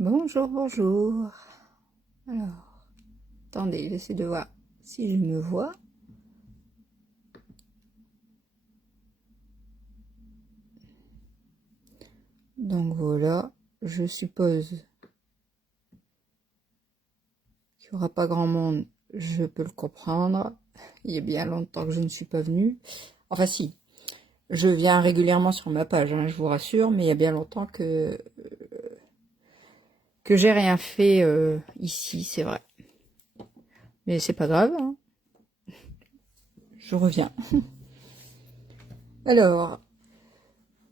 Bonjour, bonjour. Alors, attendez, j'essaie de voir si je me vois. Donc voilà, je suppose qu'il n'y aura pas grand monde, je peux le comprendre. Il y a bien longtemps que je ne suis pas venue. Enfin si, je viens régulièrement sur ma page, hein, je vous rassure, mais il y a bien longtemps que j'ai rien fait ici, c'est vrai. Mais c'est pas grave, hein. Je reviens. Alors,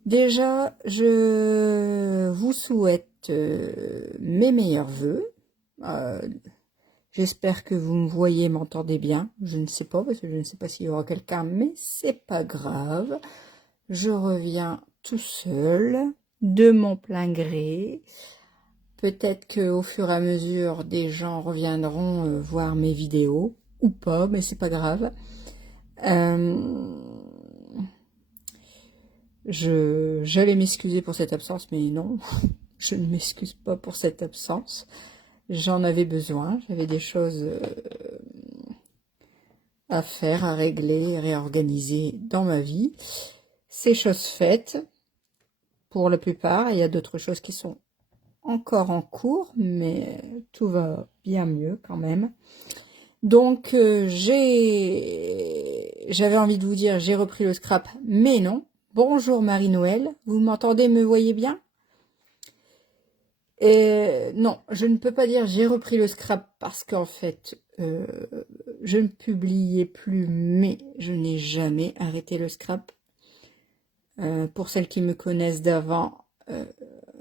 déjà, je vous souhaite mes meilleurs vœux. Euh, J'espère que vous me voyez, m'entendez bien. Je ne sais pas, parce que je ne sais pas s'il y aura quelqu'un, mais c'est pas grave. Je reviens tout seul, de mon plein gré. Peut-être qu'au fur et à mesure, des gens reviendront voir mes vidéos, ou pas, mais c'est pas grave. J'allais m'excuser pour cette absence, mais non, je ne m'excuse pas pour cette absence. J'en avais besoin, j'avais des choses à faire, à régler, réorganiser dans ma vie. C'est chose faite, pour la plupart. Il y a d'autres choses qui sont encore en cours, mais tout va bien mieux quand même. Donc j'avais envie de vous dire, j'ai repris le scrap, mais non. Bonjour Marie-Noël, vous m'entendez, me voyez bien? Et non, je ne peux pas dire j'ai repris le scrap parce qu'en fait, je ne publiais plus, mais je n'ai jamais arrêté le scrap. Pour celles qui me connaissent d'avant,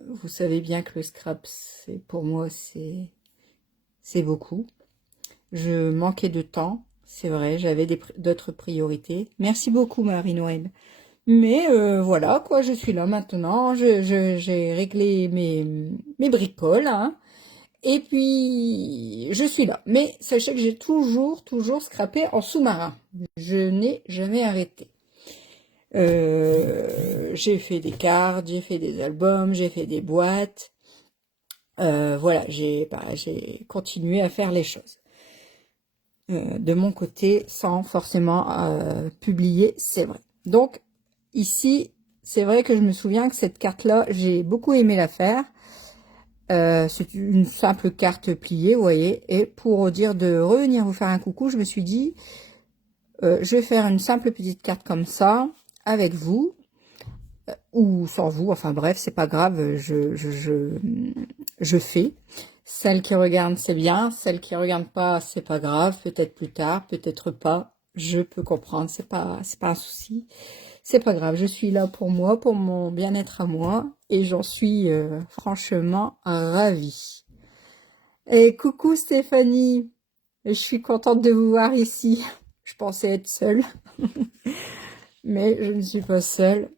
vous savez bien que le scrap, pour moi, c'est beaucoup. Je manquais de temps, c'est vrai, j'avais d'autres priorités. Merci beaucoup Marie-Noël. Mais voilà, quoi, je suis là maintenant, j'ai réglé mes bricoles, hein, et puis je suis là. Mais sachez que j'ai toujours scrappé en sous-marin. Je n'ai jamais arrêté. J'ai fait des cartes, j'ai fait des albums, j'ai fait des boîtes. Voilà, j'ai continué à faire les choses. De mon côté, sans forcément publier, c'est vrai. Donc, ici, c'est vrai que je me souviens que cette carte-là, j'ai beaucoup aimé la faire. C'est une simple carte pliée, vous voyez. Et pour dire de revenir vous faire un coucou, je me suis dit, je vais faire une simple petite carte comme ça, avec vous, ou sans vous, enfin bref, c'est pas grave, je fais. Celles qui regardent, c'est bien. Celles qui regardent pas, c'est pas grave. Peut-être plus tard, peut-être pas. Je peux comprendre, c'est pas un souci. C'est pas grave, je suis là pour moi, pour mon bien-être à moi, et j'en suis franchement ravie. Et coucou Stéphanie, je suis contente de vous voir ici. Je pensais être seule, mais je ne suis pas seule.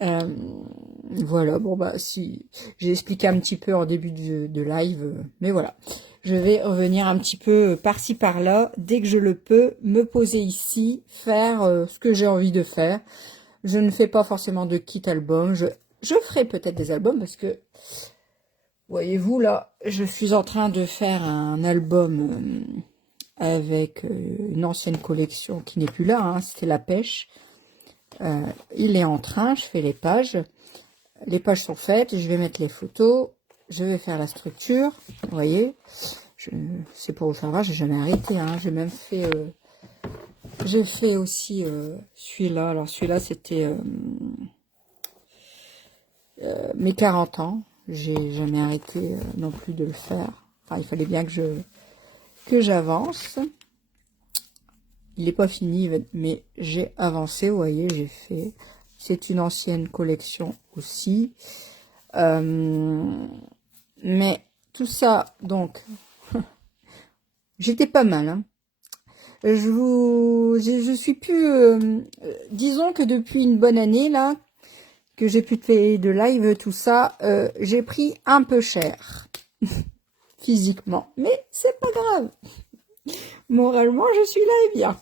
Voilà, bon bah si j'ai expliqué un petit peu en début de live, mais voilà. Je vais revenir un petit peu par-ci par-là, dès que je le peux, me poser ici, faire ce que j'ai envie de faire. Je ne fais pas forcément de kit album, je ferai peut-être des albums parce que, voyez-vous là, je suis en train de faire un album avec une ancienne collection qui n'est plus là, hein, c'était la pêche. Il est en train, je fais les pages. Les pages sont faites, je vais mettre les photos, je vais faire la structure, vous voyez. C'est pour vous faire voir, j'ai jamais arrêté, hein. J'ai même fait, j'ai fait aussi celui-là. Alors celui-là, c'était mes 40 ans. J'ai jamais arrêté non plus de le faire. Enfin, il fallait bien que j'avance. Il n'est pas fini, mais j'ai avancé, vous voyez, j'ai fait. C'est une ancienne collection aussi. Mais tout ça, donc, j'étais pas mal, hein. Je suis plus, disons que depuis une bonne année, là, que j'ai pu faire de live, tout ça, j'ai pris un peu cher, physiquement. Mais c'est pas grave. Moralement, je suis là et bien.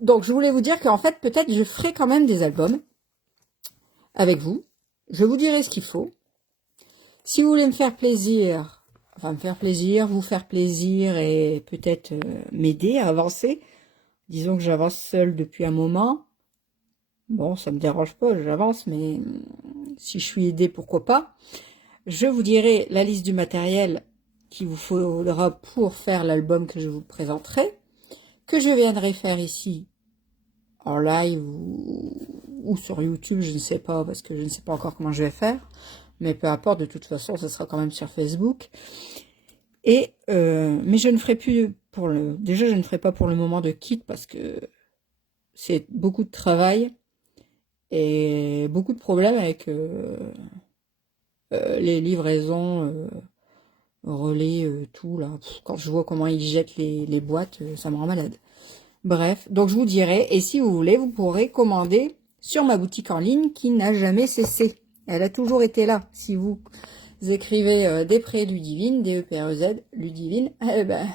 Donc, je voulais vous dire qu'en fait, peut-être je ferai quand même des albums avec vous. Je vous dirai ce qu'il faut. Si vous voulez me faire plaisir, enfin me faire plaisir, vous faire plaisir et peut-être m'aider à avancer, disons que j'avance seule depuis un moment, bon, ça me dérange pas, j'avance, mais si je suis aidée, pourquoi pas. Je vous dirai la liste du matériel qu'il vous faudra pour faire l'album que je vous présenterai, que je viendrai faire ici en live ou sur YouTube, je ne sais pas, parce que je ne sais pas encore comment je vais faire, mais peu importe, de toute façon, ce sera quand même sur Facebook. Et mais je ne ferai plus déjà je ne ferai pas pour le moment de kit parce que c'est beaucoup de travail et beaucoup de problèmes avec les livraisons, relais, tout là. Quand je vois comment ils jettent les boîtes, ça me rend malade. Bref, donc je vous dirai, et si vous voulez, vous pourrez commander sur ma boutique en ligne qui n'a jamais cessé. Elle a toujours été là. Si vous écrivez des prêts Ludivine, D-E-P-R-E-Z, Ludivine, eh ben,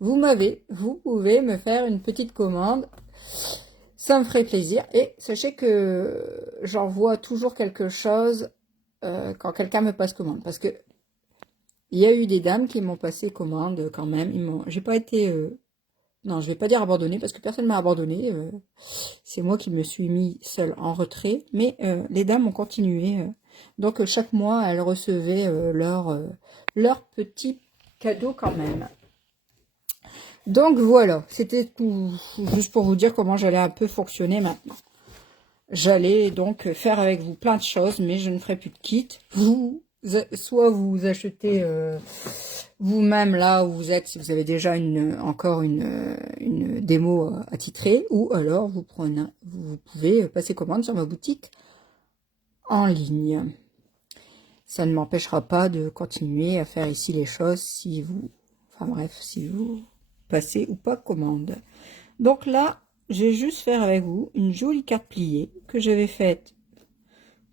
vous pouvez me faire une petite commande. Ça me ferait plaisir. Et sachez que j'envoie toujours quelque chose quand quelqu'un me passe commande. Parce que il y a eu des dames qui m'ont passé commande quand même. J'ai pas été... non, je vais pas dire abandonné parce que personne m'a abandonné. C'est moi qui me suis mis seule en retrait. Mais les dames ont continué. Donc chaque mois, elles recevaient leur petit cadeau quand même. Donc voilà, c'était tout, juste pour vous dire comment j'allais un peu fonctionner maintenant. J'allais donc faire avec vous plein de choses, mais je ne ferai plus de kit. Soit vous achetez vous-même là où vous êtes, si vous avez déjà encore une démo attitrée, ou alors vous pouvez passer commande sur ma boutique en ligne. Ça ne m'empêchera pas de continuer à faire ici les choses si vous passez ou pas commande. Donc là, je vais juste faire avec vous une jolie carte pliée que j'avais faite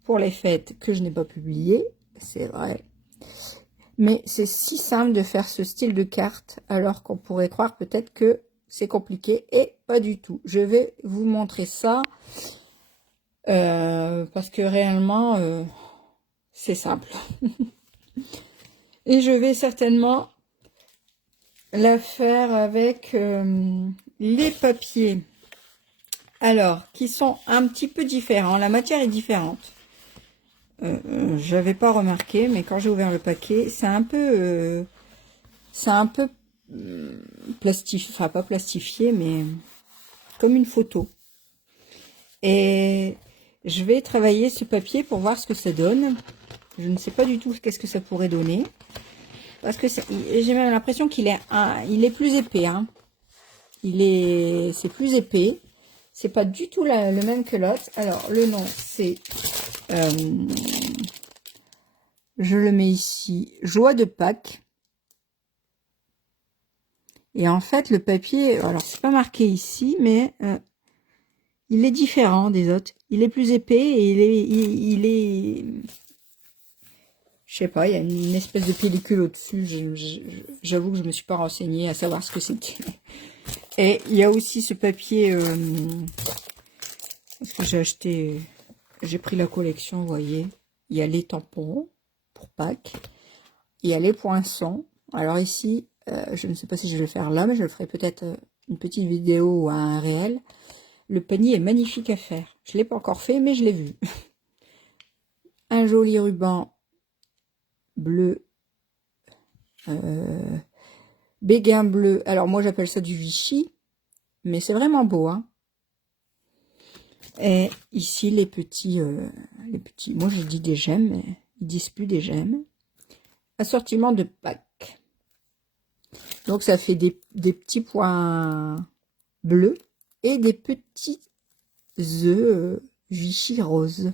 pour les fêtes que je n'ai pas publiées, c'est vrai. Mais c'est si simple de faire ce style de carte alors qu'on pourrait croire peut-être que c'est compliqué et pas du tout. Je vais vous montrer ça parce que réellement c'est simple. Et je vais certainement la faire avec les papiers. Alors, qui sont un petit peu différents. La matière est différente. J'avais pas remarqué, mais quand j'ai ouvert le paquet, c'est un peu plastifié, enfin pas plastifié, mais comme une photo. Et je vais travailler ce papier pour voir ce que ça donne. Je ne sais pas du tout qu'est-ce que ça pourrait donner. Parce que j'ai même l'impression qu'il est plus épais. Hein. C'est plus épais. C'est pas du tout le même que l'autre. Alors, le nom, c'est... je le mets ici. Joie de Pâques. Et en fait, le papier... Alors, c'est pas marqué ici, mais... il est différent des autres. Il est plus épais et il est... Je sais pas, il y a une espèce de pellicule au-dessus. J'avoue que je me suis pas renseignée à savoir ce que c'était. Et il y a aussi ce papier... parce que j'ai acheté... J'ai pris la collection, vous voyez. Il y a les tampons pour Pâques. Il y a les poinçons. Alors ici, je ne sais pas si je vais le faire là, mais je le ferai peut-être une petite vidéo ou un réel. Le panier est magnifique à faire. Je ne l'ai pas encore fait, mais je l'ai vu. Un joli ruban bleu. Béguin bleu. Alors moi j'appelle ça du Vichy. Mais c'est vraiment beau. Hein. Et ici les petits. Moi je dis des gemmes, mais ils disent plus des gemmes. Assortiment de Pâques. Donc ça fait des petits points bleus. Et des petits œufs Vichy rose.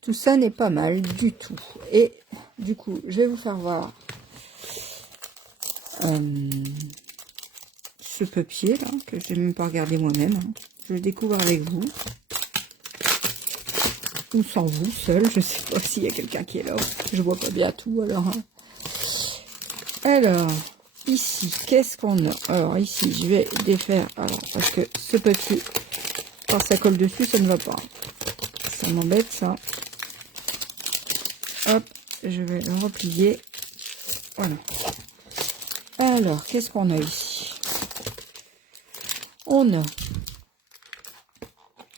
Tout ça n'est pas mal du tout. Et du coup, je vais vous faire voir ce papier là, que je n'ai même pas regardé moi-même. Hein. Je le découvre avec vous. Ou sans vous, seul. Je ne sais pas s'il y a quelqu'un qui est là. Je vois pas bien tout, alors. Hein. Alors, ici, qu'est-ce qu'on a? Alors, ici, je vais défaire. Alors, parce que ce papier, quand ça colle dessus, ça ne va pas. Ça m'embête, ça. Hop, je vais le replier. Voilà. Alors, qu'est-ce qu'on a ici? On a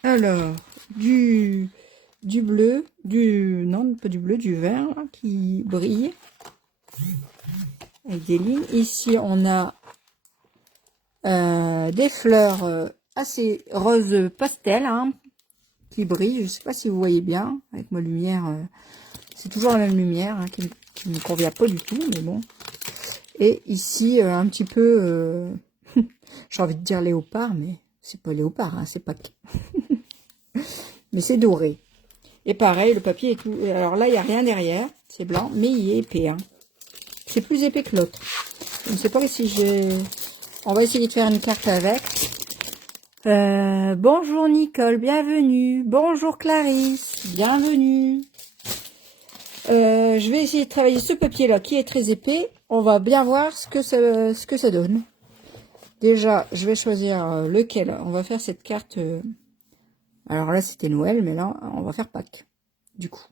alors du bleu, non pas du bleu, du vert là, qui brille avec des lignes. Ici, on a des fleurs assez rose pastel, hein, qui brillent. Je sais pas si vous voyez bien avec ma lumière. C'est toujours la même lumière, hein, qui ne me convient pas du tout, mais bon. Et ici, un petit peu, j'ai envie de dire léopard, mais c'est pas léopard, hein, c'est Pâques. Mais c'est doré. Et pareil, le papier est tout. Alors là, il n'y a rien derrière, c'est blanc, mais il est épais. Hein. C'est plus épais que l'autre. Je ne sais pas si j'ai... On va essayer de faire une carte avec. Bonjour Nicole, bienvenue. Bonjour Clarisse, bienvenue. Je vais essayer de travailler ce papier-là qui est très épais. On va bien voir ce que ça donne. Déjà, je vais choisir lequel. On va faire cette carte. Alors là, c'était Noël, mais là, on va faire Pâques. Du coup,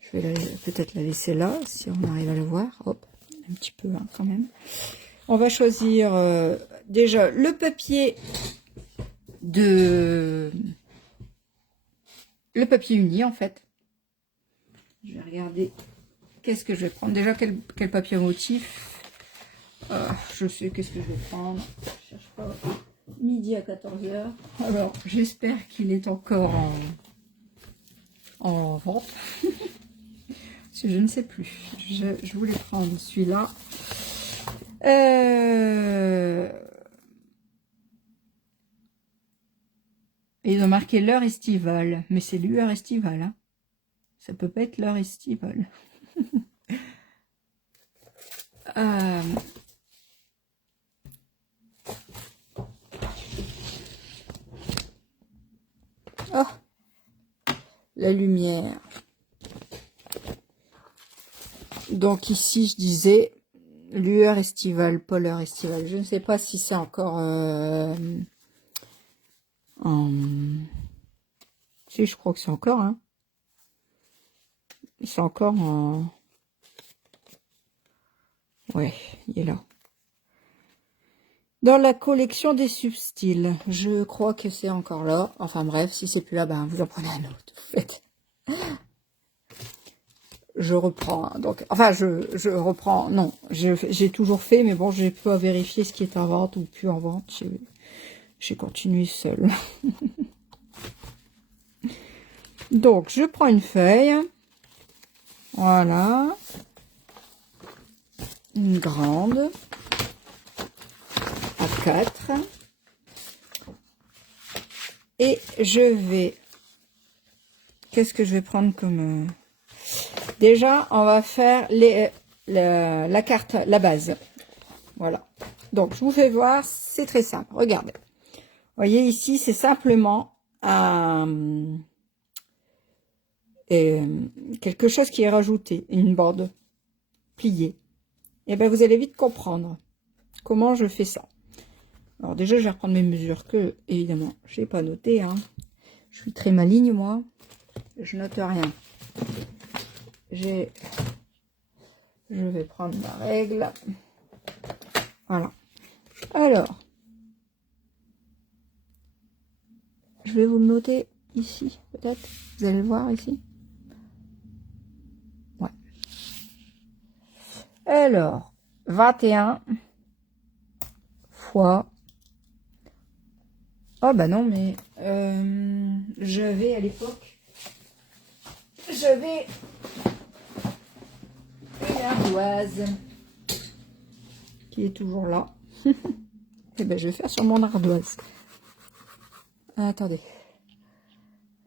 je vais peut-être la laisser là, si on arrive à la voir. Hop, un petit peu hein, quand même. On va choisir déjà le papier le papier uni en fait. Je vais regarder qu'est-ce que je vais prendre. Déjà, quel papier motif. Je sais qu'est-ce que je vais prendre. Je cherche pas. Midi à 14h. Alors, j'espère qu'il est encore en vente. Parce que je ne sais plus. Je voulais prendre celui-là. Ils ont marqué l'heure estivale. Mais c'est l'heure estivale. Hein. Ça peut pas être l'heure estivale. Oh, la lumière. Donc ici, je disais lueur estivale, pas l'heure estivale. Je ne sais pas si c'est encore si, je crois que c'est encore, hein. C'est encore en... Ouais, il est là. Dans la collection des substils, je crois que c'est encore là. Enfin bref, si c'est plus là, ben vous en prenez un autre. En fait. Je reprends. Donc, enfin, je reprends. Non, j'ai toujours fait, mais bon, j'ai pas vérifié ce qui est en vente ou plus en vente. J'ai continué seule. Donc, je prends une feuille. Voilà. Une grande. À 4. Et je vais... Qu'est-ce que je vais prendre comme... Déjà, on va faire la carte, la base. Voilà. Donc, je vous fais voir, c'est très simple. Regardez. Vous voyez, ici, c'est simplement quelque chose qui est rajouté, une bande pliée. Et bien, vous allez vite comprendre comment je fais ça. Alors, déjà, je vais reprendre mes mesures que, évidemment, je n'ai pas noté. Hein. Je suis très maligne, moi. Je note rien. Je vais prendre ma règle. Voilà. Alors, je vais vous le noter ici, peut-être. Vous allez le voir ici. Ouais. Alors, 21 fois... Oh, bah non, mais j'avais à l'époque... J'avais une ardoise qui est toujours là. Et ben, je vais faire sur mon ardoise. Attendez.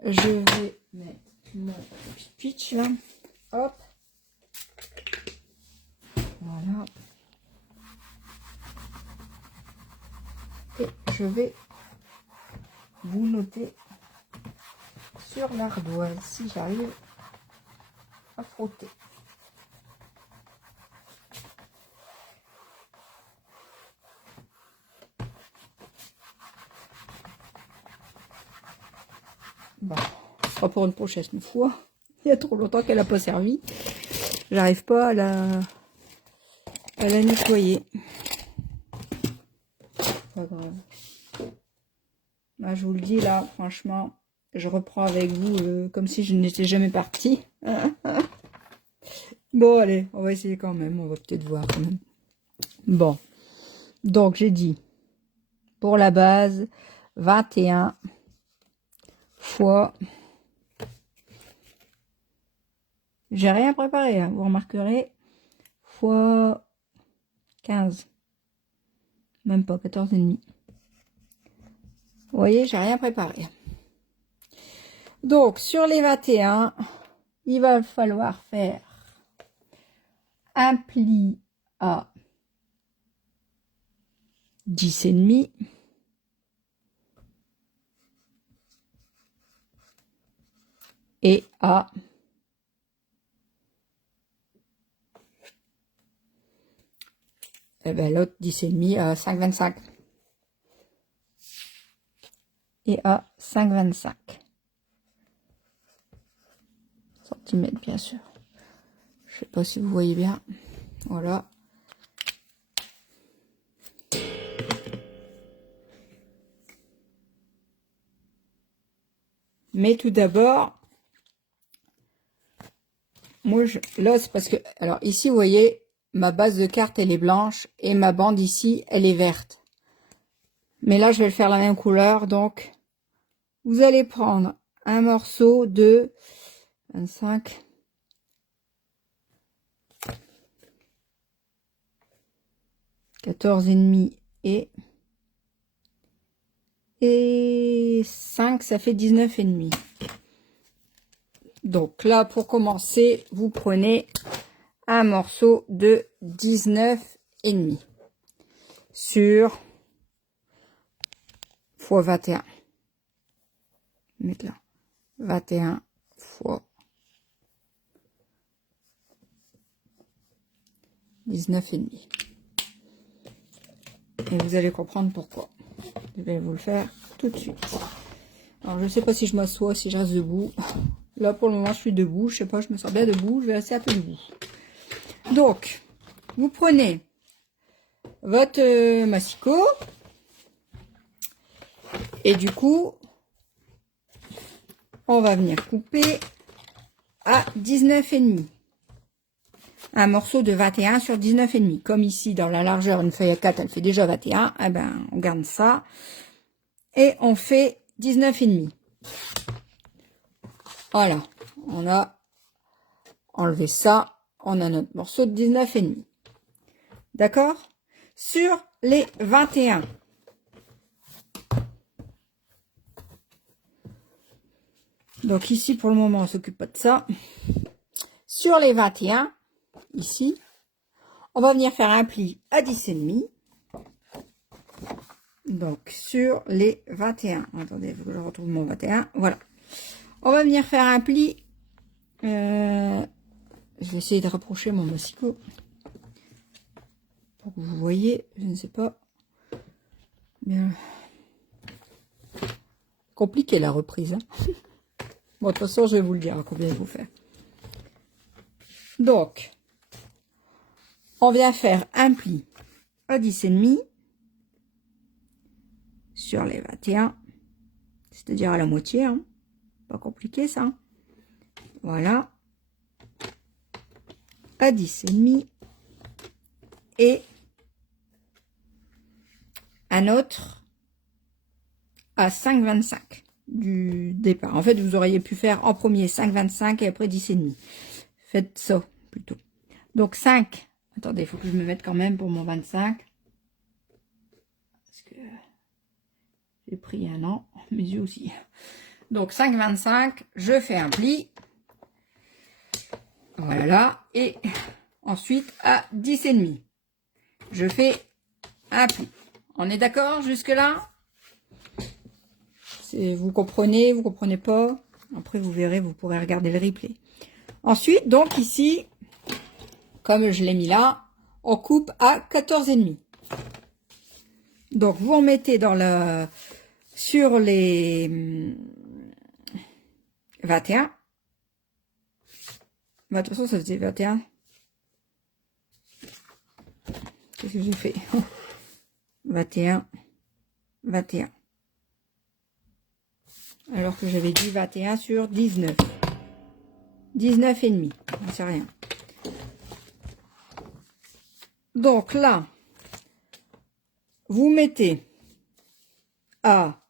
Je vais mettre mon pitch là. Hop. Voilà. Et je vais vous noter sur l'ardoise si j'arrive à frotter. Bon, ce sera pour une prochaine fois. Il y a trop longtemps qu'elle n'a pas servi. J'arrive pas à la nettoyer. Pas grave. Bah, je vous le dis là, franchement, je reprends avec vous comme si je n'étais jamais partie. Bon, allez, on va essayer quand même. On va peut-être voir quand même. Bon. Donc, j'ai dit, pour la base, 21 fois... J'ai rien préparé, hein, vous remarquerez. Fois 15. Même pas, 14,5. Vous voyez, j'ai rien préparé. Donc, sur les 21, il va falloir faire un pli à 10,5 et à l'autre 10,5 à 5,25 et à 5,25 centimètres, bien sûr. Je sais pas si vous voyez bien. Voilà. Mais tout d'abord, moi, là, c'est parce que... Alors, ici, vous voyez, ma base de carte, elle est blanche. Et ma bande, ici, elle est verte. Mais là, je vais le faire la même couleur. Donc, vous allez prendre un morceau de 25... et 5, ça fait 19,5. Donc là, pour commencer, vous prenez un morceau de 19,5 sur fois 21. Mettre là. 21 fois 19,5. Et vous allez comprendre pourquoi. Je vais vous le faire tout de suite. Alors, je ne sais pas si je m'assois, si je reste debout. Là, pour le moment, je suis debout. Je sais pas, je me sens bien debout. Je vais rester un peu debout. Donc, vous prenez votre massicot. Et du coup, on va venir couper à 19,5. Un morceau de 21 sur 19,5. Comme ici, dans la largeur, une feuille à 4, elle fait déjà 21. Eh ben, on garde ça. Et on fait 19,5. Voilà. On a enlevé ça. On a notre morceau de 19,5. D'accord? Sur les 21. Donc ici, pour le moment, on ne s'occupe pas de ça. Sur les 21, ici, on va venir faire un pli à 10,5. Donc, sur les 21. Attendez, il faut que je retrouve mon 21. Voilà. On va venir faire un pli. Je vais essayer de rapprocher mon massicot. Pour que vous voyez, je ne sais pas. Bien. Compliqué la reprise. Hein. Bon, de toute façon, je vais vous le dire à combien il faut faire. Donc, on vient faire un pli à 10,5 sur les 21. C'est-à-dire à la moitié. Hein. Pas compliqué ça. Voilà. À 10,5. Et un autre à 5,25 du départ. En fait, vous auriez pu faire en premier 5,25 et après 10,5. Faites ça plutôt. Donc 5. Attendez, il faut que je me mette quand même pour mon 25. Parce que j'ai pris un an. Mes yeux aussi. Donc 5,25. Je fais un pli. Voilà. Et ensuite à 10,5. Je fais un pli. On est d'accord jusque-là? Vous comprenez pas. Après, vous verrez, vous pourrez regarder le replay. Ensuite, donc ici, comme je l'ai mis là, on coupe à 14,5. Donc, vous en mettez dans le, sur les 21. Bah, de toute façon, ça faisait 21. qu'est-ce que j'ai fait? 21, 21. Alors que j'avais dit 21 sur 19. 19 et demi, on sait rien. Donc là, vous mettez à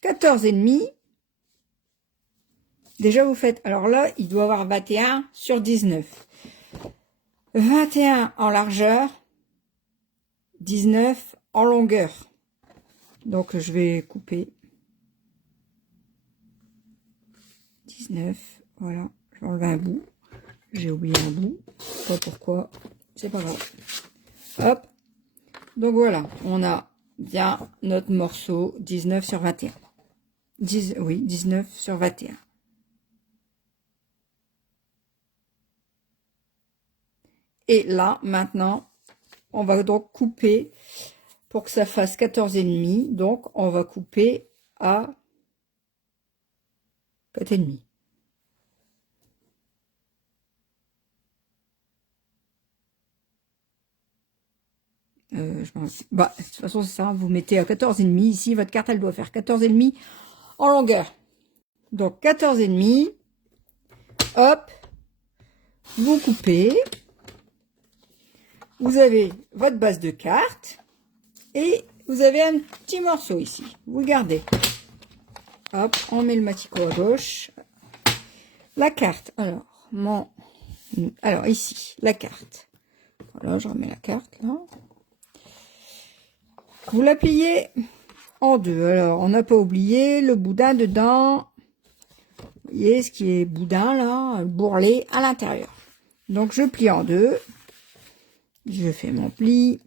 14 et demi. Déjà vous faites, alors là, il doit avoir 21 sur 19. 21 en largeur, 19 en longueur. Donc je vais couper. 19, voilà, je vais enlever un bout. J'ai oublié un bout, je sais pas pourquoi, c'est pas grave. Hop, donc voilà, on a bien notre morceau 19 sur 21. 10, oui, 19 sur 21. Et là, maintenant, on va donc couper pour que ça fasse 14 et demi. Donc, on va couper à 4 et demi. Bah, de toute façon, c'est ça. Vous mettez à 14 et demi. Ici, votre carte, elle doit faire 14 et demi en longueur. Donc, 14 et demi. Hop. Vous coupez. Vous avez votre base de carte. Et vous avez un petit morceau ici. Vous gardez. Hop, on met le maticot à gauche. La carte. Alors ici, la carte. Voilà, je remets la carte là. Vous la pliez en deux. Alors, on n'a pas oublié le boudin dedans. Vous voyez ce qui est boudin là, le bourrelet à l'intérieur. Donc, je plie en deux. Je fais mon pli.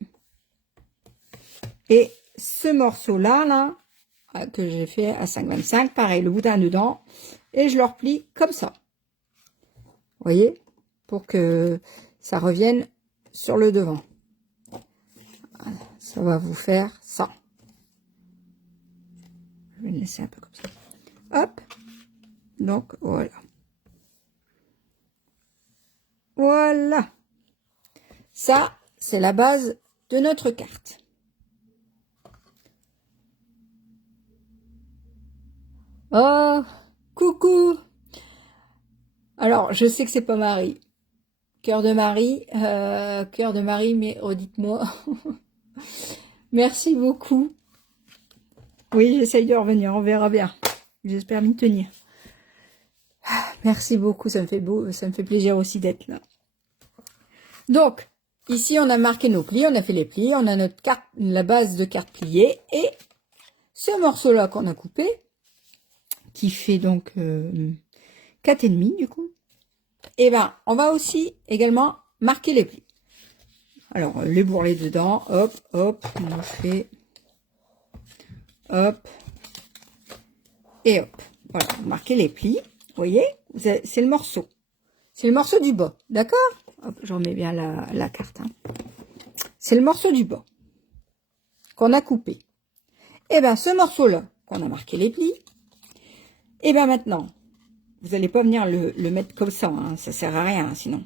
Et ce morceau-là, que j'ai fait à 5,25, pareil, le boudin dedans. Et je le replie comme ça. Vous voyez? Pour que ça revienne sur le devant. Voilà, ça va vous faire ça. Je vais le laisser un peu comme ça. Hop. Donc, voilà. Voilà. Ça, c'est la base de notre carte. Oh, coucou. Alors, je sais que c'est pas Marie. Cœur de Marie, mais redites-moi. Merci beaucoup. Oui, j'essaye de revenir, on verra bien. J'espère m'y tenir. Merci beaucoup, ça me fait plaisir aussi d'être là. Donc, ici, on a marqué nos plis, on a fait les plis, on a notre carte, la base de carte pliée, et ce morceau-là qu'on a coupé, qui fait donc 4,5 du coup, et ben, on va aussi également marquer les plis. Alors, les bourrelets dedans, hop, hop, on fait, hop, et hop. Voilà, marquez les plis, vous voyez, c'est le morceau. C'est le morceau du bas, d'accord? Hop, j'en mets bien la carte. Hein. C'est le morceau du bas qu'on a coupé. Et bien, ce morceau-là, qu'on a marqué les plis, et bien maintenant, vous n'allez pas venir le mettre comme ça, hein, ça sert à rien hein, sinon.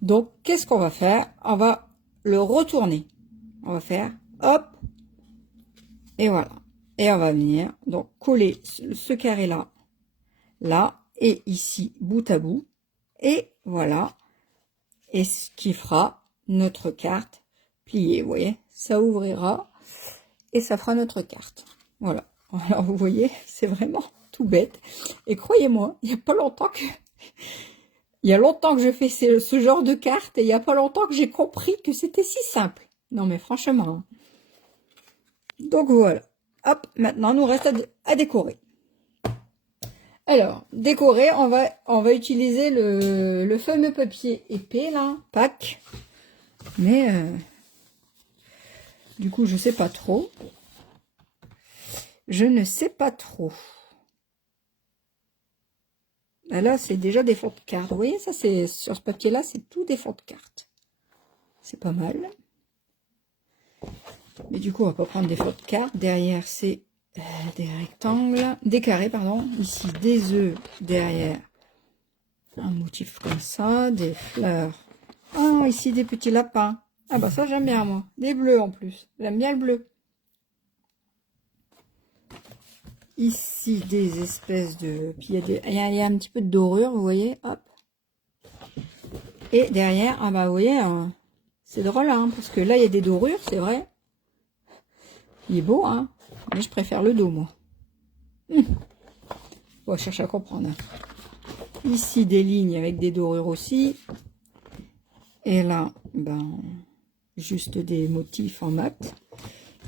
Donc, qu'est-ce qu'on va faire? On va le retourner. On va faire, hop, et voilà. Et on va venir, donc, coller ce carré-là, là, et ici, bout à bout. Et voilà. Et ce qui fera notre carte pliée, vous voyez. Ça ouvrira et ça fera notre carte. Voilà. Alors, vous voyez, c'est vraiment tout bête. Et croyez-moi, il n'y a pas longtemps que... Il y a longtemps que je fais ce genre de carte et il n'y a pas longtemps que j'ai compris que c'était si simple. Non, mais franchement. Donc, voilà. Hop, maintenant, nous reste à décorer. Alors, décorer, on va utiliser le fameux papier épais, là, Pack. Mais, du coup, je sais pas trop. Je ne sais pas trop. Là, c'est déjà des fonds de cartes. Vous voyez, ça, c'est sur ce papier-là, c'est tout des fonds de cartes. C'est pas mal. Mais du coup, on va pas prendre des fonds de cartes. Derrière, c'est des rectangles, des carrés, pardon. Ici, des œufs derrière. Un motif comme ça, des fleurs. Ah, ici, des petits lapins. Ah bah ça j'aime bien moi. Des bleus en plus. J'aime bien le bleu. Ici des espèces de... Puis il y a un petit peu de dorure, vous voyez. Hop. Et derrière, ah bah vous voyez, c'est drôle hein, parce que là il y a des dorures, c'est vrai. Il est beau hein. Mais je préfère le dos moi. Bon, je cherche à comprendre. Ici des lignes avec des dorures aussi. Et là, ben, juste des motifs en mat.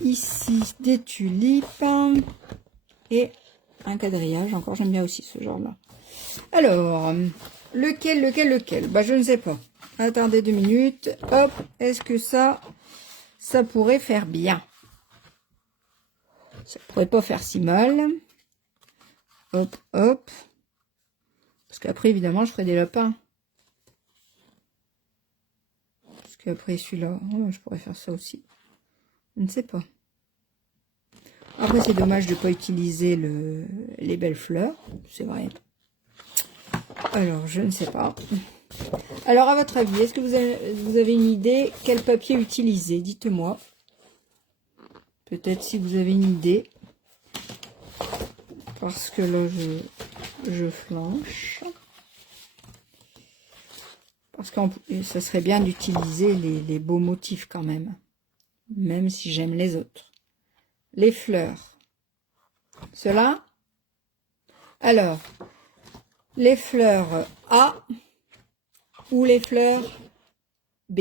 Ici, des tulipes. Et un quadrillage. Encore, j'aime bien aussi ce genre-là. Alors, lequel bah, je ne sais pas. Attendez 2 minutes. Hop, est-ce que ça pourrait faire bien? Ça pourrait pas faire si mal. Hop, hop. Parce qu'après, évidemment, je ferai des lapins. Parce qu'après, celui-là, oh, je pourrais faire ça aussi. Je ne sais pas. Après, c'est dommage de ne pas utiliser les belles fleurs. C'est vrai. Alors, je ne sais pas. Alors, à votre avis, est-ce que vous avez une idée quel papier utiliser? Dites-moi. Peut-être si vous avez une idée. Parce que là, je flanche. Parce que ça serait bien d'utiliser les beaux motifs quand même. Même si j'aime les autres. Les fleurs. Cela. Alors, les fleurs A ou les fleurs B.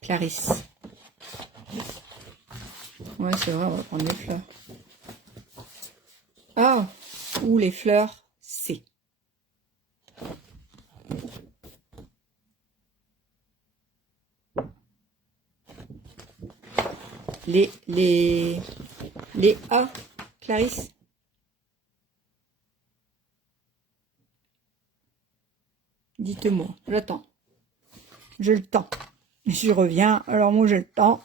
Clarisse. Ouais, c'est vrai, on va prendre les fleurs. A ou les fleurs C. Les A, Clarisse. Dites-moi, j'attends. Je le temps. Je reviens, alors moi j'ai le temps.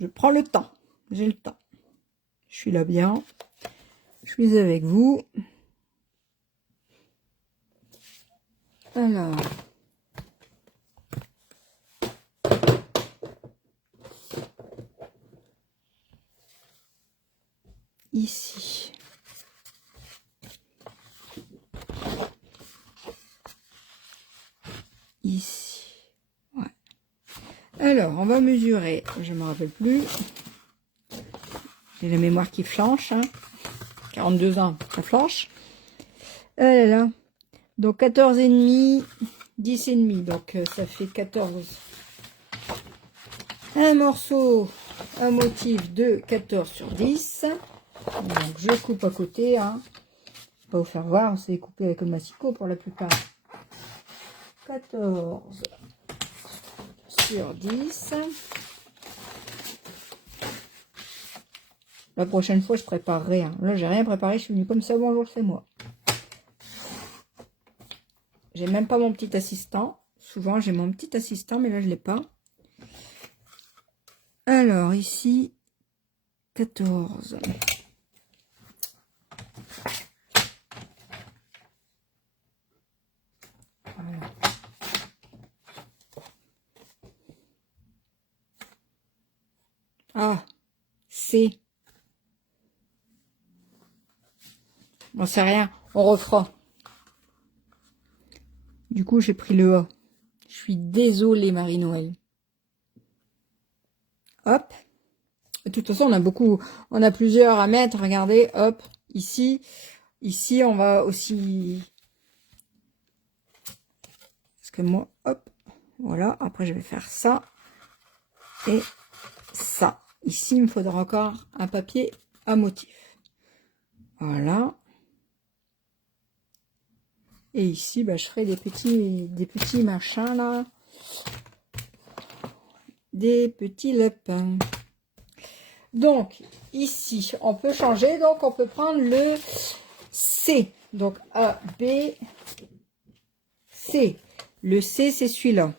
Je prends le temps. J'ai le temps. Je suis là bien. Je suis avec vous. Alors. Ici. Ici. Ouais. Alors, on va mesurer. Je ne me rappelle plus. J'ai la mémoire qui flanche. Hein. 42 ans, ça flanche. Ah là là. Donc 14,5, 10,5. Donc ça fait 14. Un morceau, un motif de 14 sur 10. Donc je coupe à côté. Hein. Je vais pas vous faire voir, c'est coupé avec le massicot pour la plupart. 14 sur 10. La prochaine fois, je préparerai. Hein. Là, j'ai rien préparé. Je suis venue comme ça. Bonjour, c'est moi. J'ai même pas mon petit assistant. Souvent, j'ai mon petit assistant, mais là, je l'ai pas. Alors, ici, 14. Voilà. Ah, C. Bon, c'est rien. On refera. Du coup, j'ai pris le A. Je suis désolée, Marie-Noël. Hop. De toute façon, on a plusieurs à mettre. Regardez, hop, ici. Ici, on va aussi... Parce que moi, hop, voilà. Après, je vais faire ça. Et ça. Ici, il me faudra encore un papier à motif. Voilà. Et ici, bah, je ferai des petits machins, là. Des petits lapins. Donc, ici, on peut changer. Donc, on peut prendre le C. Donc, A, B, C. Le C, c'est celui-là.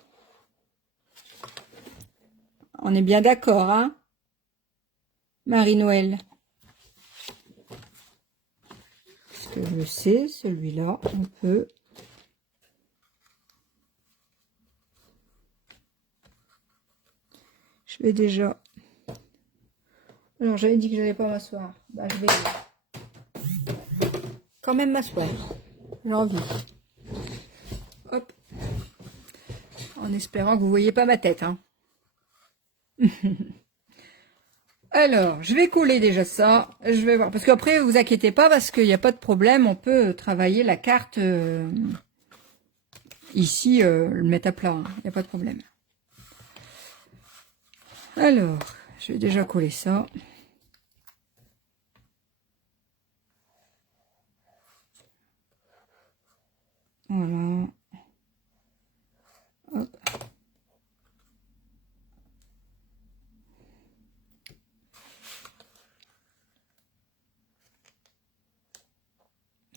On est bien d'accord, hein, Marie-Noël? Parce que le C, celui-là, on peut... Je vais déjà... Alors, j'avais dit que je n'allais pas m'asseoir. Bah, je vais quand même m'asseoir. J'ai envie. Hop. En espérant que vous ne voyez pas ma tête. Hein. Alors, je vais coller déjà ça. Je vais voir. Parce qu'après, vous inquiétez pas, parce qu'il n'y a pas de problème. On peut travailler la carte ici, le mettre à plat. Il n'y a pas de problème. Alors, je vais déjà coller ça. Voilà. Hop.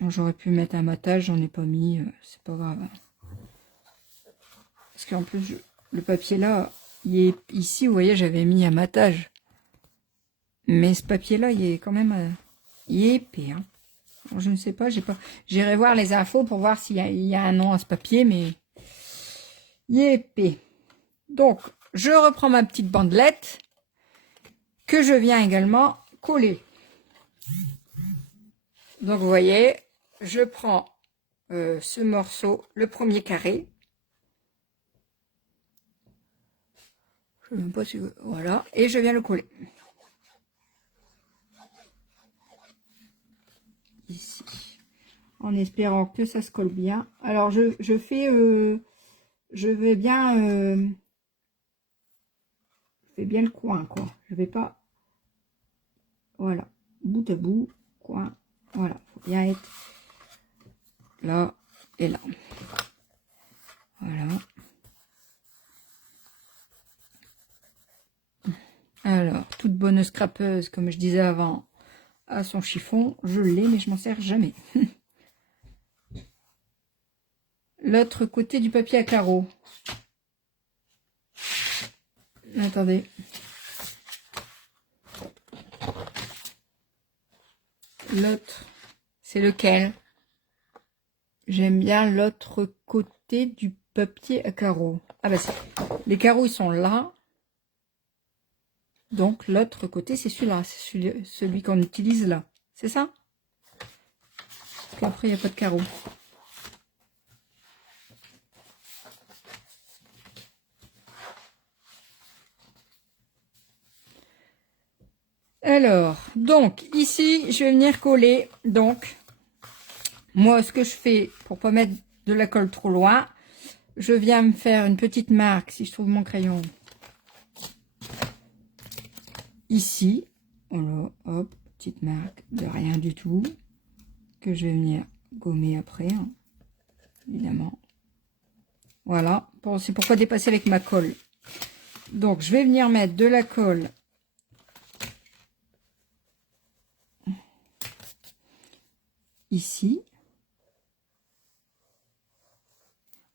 J'aurais pu mettre un matage, j'en ai pas mis, c'est pas grave. Parce qu'en plus, le papier là, il est ici, vous voyez, j'avais mis un matage. Mais ce papier là, il est quand même, il est épais. Hein. Alors, je ne sais pas, j'irai voir les infos pour voir s'il y a un nom à ce papier, mais il est épais. Donc, je reprends ma petite bandelette que je viens également coller. Donc, vous voyez, je prends ce morceau, le premier carré. Je ne sais même pas si... Voilà, et je viens le coller. Ici. En espérant que ça se colle bien. Alors, je fais... je vais bien... je fais bien le coin, quoi. Je vais pas... Voilà. Bout à bout, coin. Voilà. Faut bien être là et là. Voilà. Alors, toute bonne scrapeuse, comme je disais avant, à son chiffon, je l'ai, mais je m'en sers jamais. L'autre côté du papier à carreaux. Attendez. L'autre, c'est lequel? J'aime bien l'autre côté du papier à carreaux. Ah bah c'est... Les carreaux, ils sont là. Donc, l'autre côté, c'est celui-là. C'est celui qu'on utilise là. C'est ça? Parce qu'après, il n'y a pas de carreaux. Alors, donc, ici, je vais venir coller. Donc, moi, ce que je fais, pour pas mettre de la colle trop loin, je viens me faire une petite marque, si je trouve mon crayon. Ici, voilà, hop, petite marque de rien du tout, que je vais venir gommer après, hein, évidemment. Voilà, c'est pourquoi dépasser avec ma colle. Donc, je vais venir mettre de la colle ici.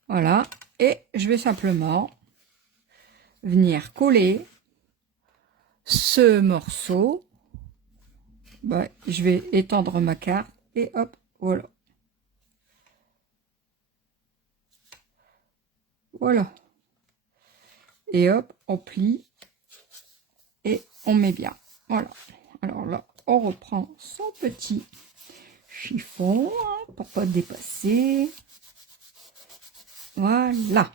Voilà, et je vais simplement venir coller ce morceau. Bah, je vais étendre ma carte et hop, voilà. Voilà. Et hop, on plie et on met bien. Voilà. Alors là, on reprend son petit chiffon hein, pour pas dépasser. Voilà.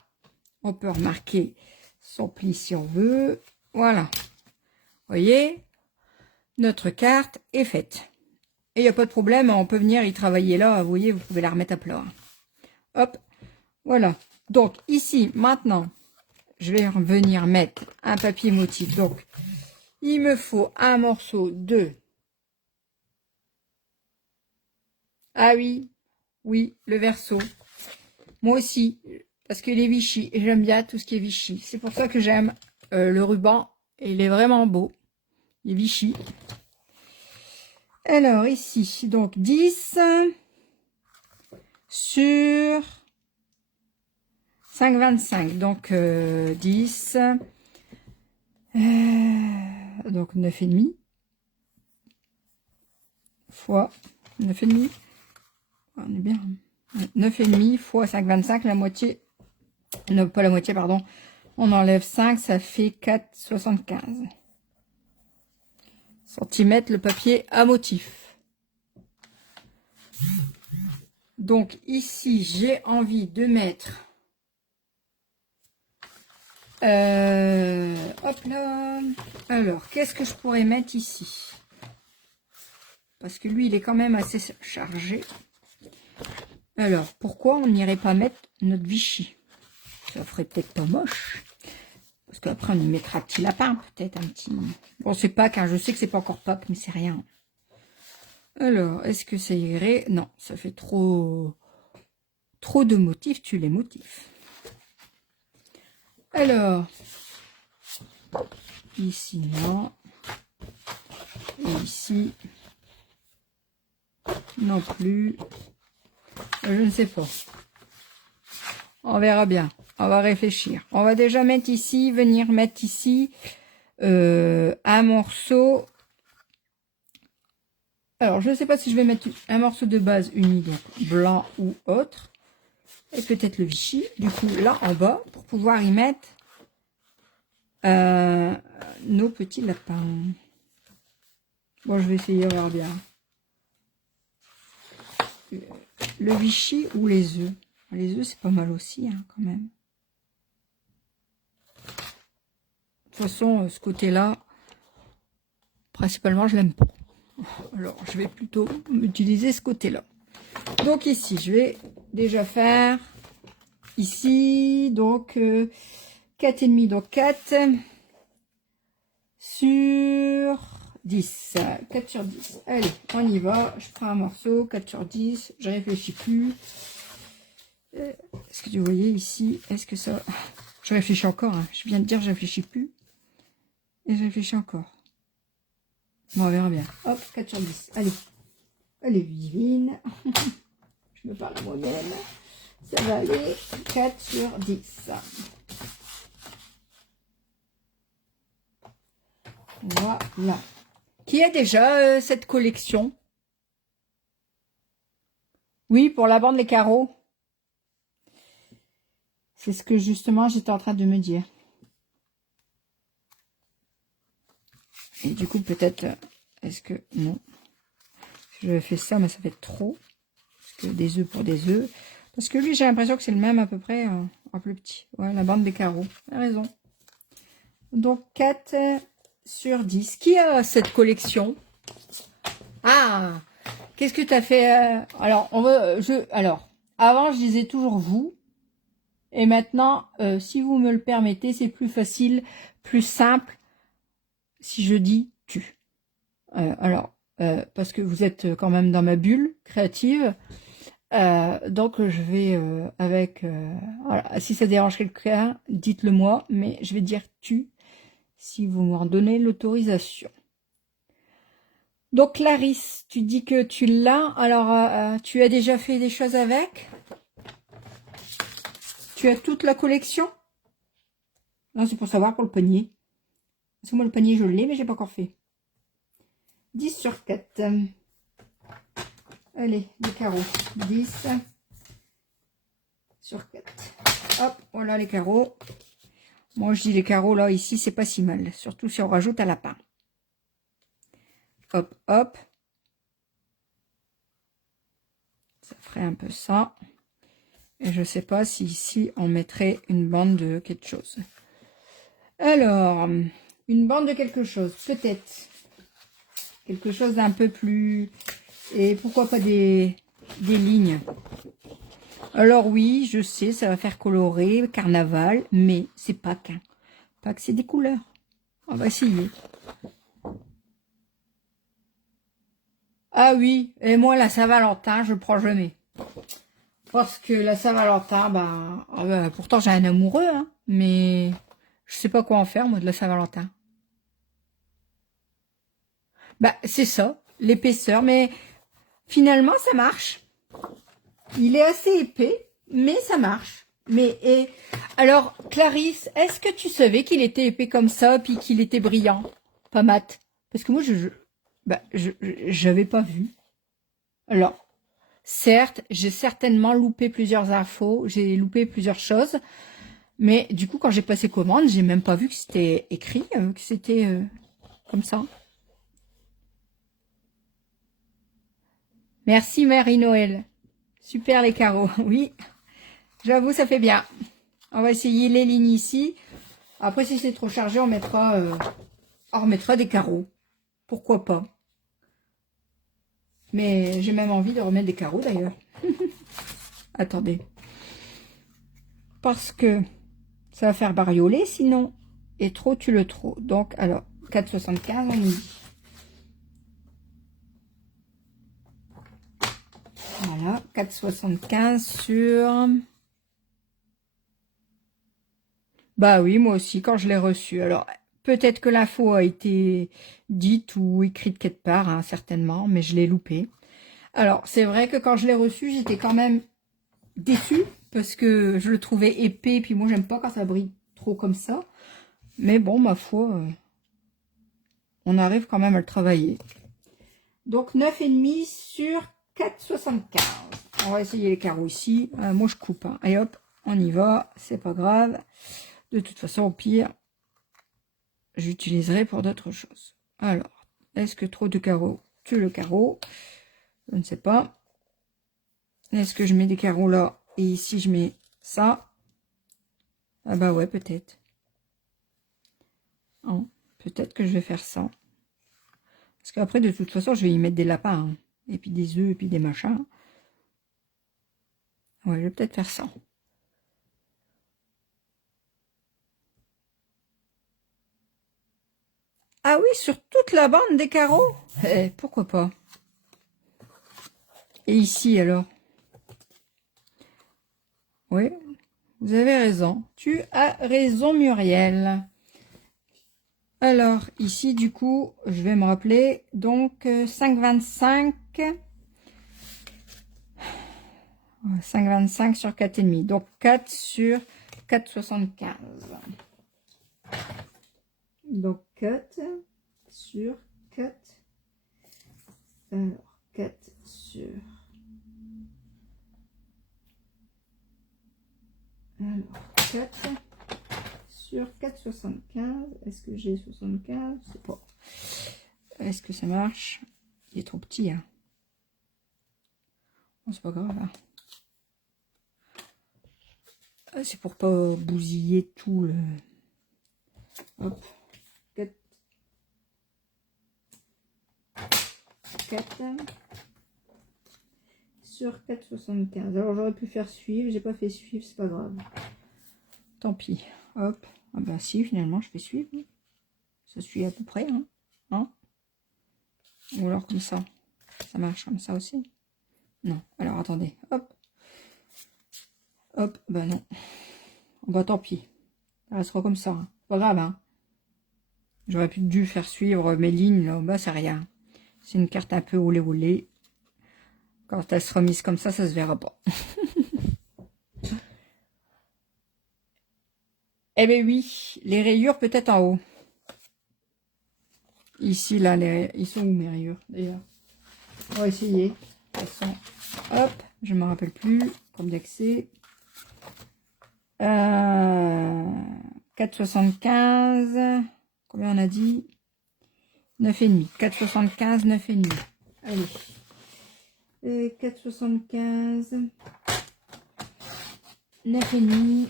On peut remarquer son pli si on veut. Voilà. Vous voyez, notre carte est faite. Et il n'y a pas de problème, on peut venir y travailler là. Vous voyez, vous pouvez la remettre à plat. Hop, voilà. Donc ici, maintenant, je vais venir mettre un papier motif. Donc, il me faut un morceau de... Ah oui, oui, le verso. Moi aussi, parce qu'il est Vichy. Et j'aime bien tout ce qui est Vichy. C'est pour ça que j'aime le ruban. Et il est vraiment beau. Il est Vichy. Alors, ici, donc 10 sur 5,25. Donc, 10... donc 9,5 fois 9,5. On est bien. 9,5 fois 5,25, la moitié. Non, pas la moitié, pardon. On enlève 5, ça fait 4,75 centimètres le papier à motif. Donc ici, j'ai envie de mettre... hop là. Alors, qu'est-ce que je pourrais mettre ici? Parce que lui, il est quand même assez chargé. Alors, pourquoi on n'irait pas mettre notre Vichy? Ça ferait peut-être pas moche. Parce qu'après, on y mettra un petit lapin, peut-être un petit... Bon, c'est Pâques, hein. Je sais que c'est pas encore Pâques, mais c'est rien. Alors, est-ce que ça irait? Non, ça fait trop de motifs, tu les motifs. Alors, ici, non. Et ici, non plus. Je ne sais pas. On verra bien. On va réfléchir. On va déjà mettre ici, venir mettre ici un morceau. Alors, je ne sais pas si je vais mettre un morceau de base uni, donc blanc ou autre. Et peut-être le Vichy. Du coup, là en bas, pour pouvoir y mettre nos petits lapins. Bon, je vais essayer, on verra bien. Le Vichy ou les œufs. Les œufs, c'est pas mal aussi, hein, quand même. De toute façon, ce côté-là, principalement, je l'aime pas. Alors, je vais plutôt utiliser ce côté-là. Donc ici, je vais déjà faire ici, donc 4,5, donc 4 sur 10. 4 sur 10. Allez, on y va. Je prends un morceau, 4 sur 10. Je réfléchis plus. Est-ce que vous voyez ici? Est-ce que ça... Je réfléchis encore. Hein. Je viens de dire je réfléchis plus. Et je réfléchis encore. Bon, on verra bien. Hop, 4 sur 10. Allez. Allez, divine. Je me parle à moi-même. Ça va aller. 4 sur 10. Voilà. Qui a déjà cette collection? Oui, pour la bande des carreaux. C'est ce que justement j'étais en train de me dire. Et du coup, peut-être, est-ce que... Non. Je fais ça, mais ça fait trop. Parce que des œufs pour des œufs. Parce que lui, j'ai l'impression que c'est le même à peu près, en plus petit. Ouais, la bande des carreaux. Tu as raison. Donc, 4 sur 10. Qui a cette collection? Ah! Qu'est-ce que tu as fait? Alors, alors, avant, je disais toujours vous. Et maintenant, si vous me le permettez, c'est plus facile, plus simple, si je dis tu. Parce que vous êtes quand même dans ma bulle créative. Donc, je vais avec... voilà, si ça dérange quelqu'un, dites-le moi, mais je vais dire tu, si vous m'en donnez l'autorisation. Donc, Clarisse, tu dis que tu l'as. Alors, tu as déjà fait des choses avec? Tu as toute la collection? Non, c'est pour savoir pour le panier. Parce que moi, le panier, je l'ai, mais j'ai pas encore fait. 10 sur 4. Allez, les carreaux. 10 sur 4. Hop, voilà les carreaux. Moi, je dis les carreaux, là, ici, c'est pas si mal. Surtout si on rajoute un lapin. Hop, hop. Ça ferait un peu ça. Et je sais pas si ici, on mettrait une bande de quelque chose. Alors, une bande de quelque chose, peut-être. Quelque chose d'un peu plus... Et pourquoi pas des lignes. Alors oui, je sais, ça va faire coloré, carnaval, mais c'est Pâques. Hein. Pâques, c'est des couleurs. On va essayer. Ah oui, et moi, la Saint-Valentin, je prends jamais. Parce que la Saint-Valentin, pourtant j'ai un amoureux, hein, mais je sais pas quoi en faire, moi, de la Saint-Valentin. Bah, c'est ça, l'épaisseur, mais finalement, ça marche. Il est assez épais, mais ça marche. Alors, Clarisse, est-ce que tu savais qu'il était épais comme ça, puis qu'il était brillant, pas mat? Parce que moi, j'avais pas vu. Alors, certes, j'ai certainement loupé plusieurs infos, j'ai loupé plusieurs choses, Mais du coup, quand j'ai passé commande, j'ai même pas vu que c'était écrit, que c'était comme ça. Merci Marie-Noël. Super les carreaux. Oui, j'avoue, ça fait bien. On va essayer les lignes ici. Après, si c'est trop chargé, on remettra des carreaux. Pourquoi pas. Mais j'ai même envie de remettre des carreaux d'ailleurs. Attendez. Parce que ça va faire barioler sinon. Et trop, tu le trop. Donc, alors, 4,75 on dit. Voilà, 4,75 sur... Bah oui, moi aussi, quand je l'ai reçu. Alors, peut-être que l'info a été dite ou écrite quelque part, hein, certainement, mais je l'ai loupé. Alors, c'est vrai que quand je l'ai reçu, j'étais quand même déçue, parce que je le trouvais épais, puis moi, j'aime pas quand ça brille trop comme ça. Mais bon, ma foi, on arrive quand même à le travailler. Donc, 9,5 sur 4,75. On va essayer les carreaux ici. Moi, je coupe. Hein. Et hop, on y va. C'est pas grave. De toute façon, au pire, j'utiliserai pour d'autres choses. Alors, est-ce que trop de carreaux tue le carreau? Je ne sais pas. Est-ce que je mets des carreaux là et ici je mets ça? Ah bah ouais, peut-être. Hein, peut-être que je vais faire ça. Parce qu'après, de toute façon, je vais y mettre des lapins. Hein. Et puis des œufs, et puis des machins. Ouais, je vais peut-être faire ça. Ah oui, sur toute la bande des carreaux? Eh, pourquoi pas? Et ici, alors? Oui, vous avez raison. Tu as raison, Muriel. Alors, ici, du coup, je vais me rappeler. Donc, 5,25. 5,25 sur 4,5. Donc, 4 sur 4,75. Donc, 4 sur 4. Alors, 4 sur... Alors, 4 sur 4,75. Est-ce que j'ai 75? Je sais pas. Est-ce que ça marche? Il est trop petit, hein. Bon, c'est pas grave, hein. C'est pour pas bousiller tout le... Hop. 4. 4 sur 4,75. Alors j'aurais pu faire suivre, j'ai pas fait suivre, c'est pas grave. Tant pis. Hop. Ah bah si, finalement je fais suivre. Ça suit à peu près, hein. Hein? Ou alors comme ça. Ça marche comme ça aussi? Non. Alors attendez. Hop. Hop. Bah non. Bah tant pis. Ça restera comme ça. Hein. Pas grave, hein. J'aurais pu dû faire suivre mes lignes là. Bah c'est rien. C'est une carte un peu olé. Quand elle sera mise comme ça se verra pas. Eh bien oui, les rayures peut-être en haut. Ici, là, ils sont où mes rayures d'ailleurs? On va essayer. De toute façon, hop, je me rappelle plus. Comme d'accès. 4,75. Combien on a dit? 9,5. 4,75, 9,5. Allez. 4,75. 9,5.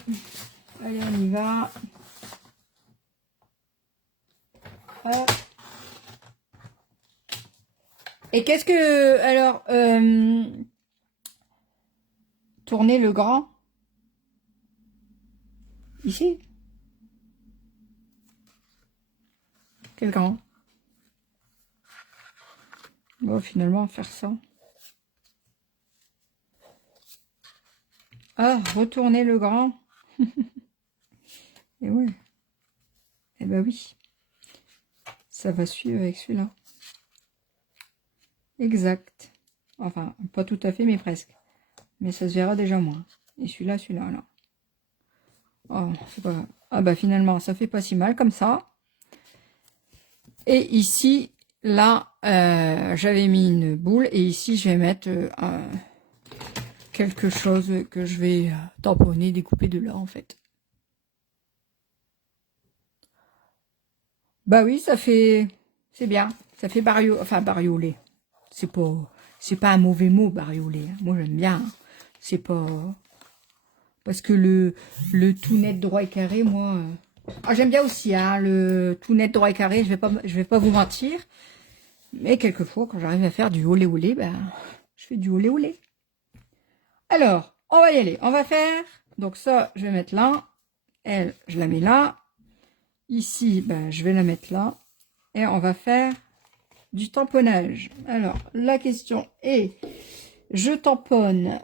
Allez, on y va. Hop. Et qu'est-ce que... Alors, tourner le grand. Ici. Quel grand? Bon, finalement, faire ça. Ah, retourner le grand. Et ouais. Eh ben oui. Ça va suivre avec celui-là. Exact. Enfin, pas tout à fait, mais presque. Mais ça se verra déjà moins. Et celui-là, là. Oh, c'est pas grave. Ah bah finalement, ça fait pas si mal comme ça. Et ici, là, j'avais mis une boule. Et ici, je vais mettre quelque chose que je vais tamponner, découper de là, en fait. Bah oui, ça fait... C'est bien. Ça fait enfin, bariolé. C'est pas un mauvais mot, bariolé. Moi, j'aime bien. C'est pas... Parce que le tout net droit et carré, moi... Ah, j'aime bien aussi, hein, le tout net droit et carré, je vais pas vous mentir. Mais quelquefois, quand j'arrive à faire du olé olé, ben, je fais du olé olé. Alors, on va y aller. On va faire... Donc ça, je vais mettre là. Elle, je la mets là. Ici, ben, je vais la mettre là. Et on va faire du tamponnage. Alors, la question est, je tamponne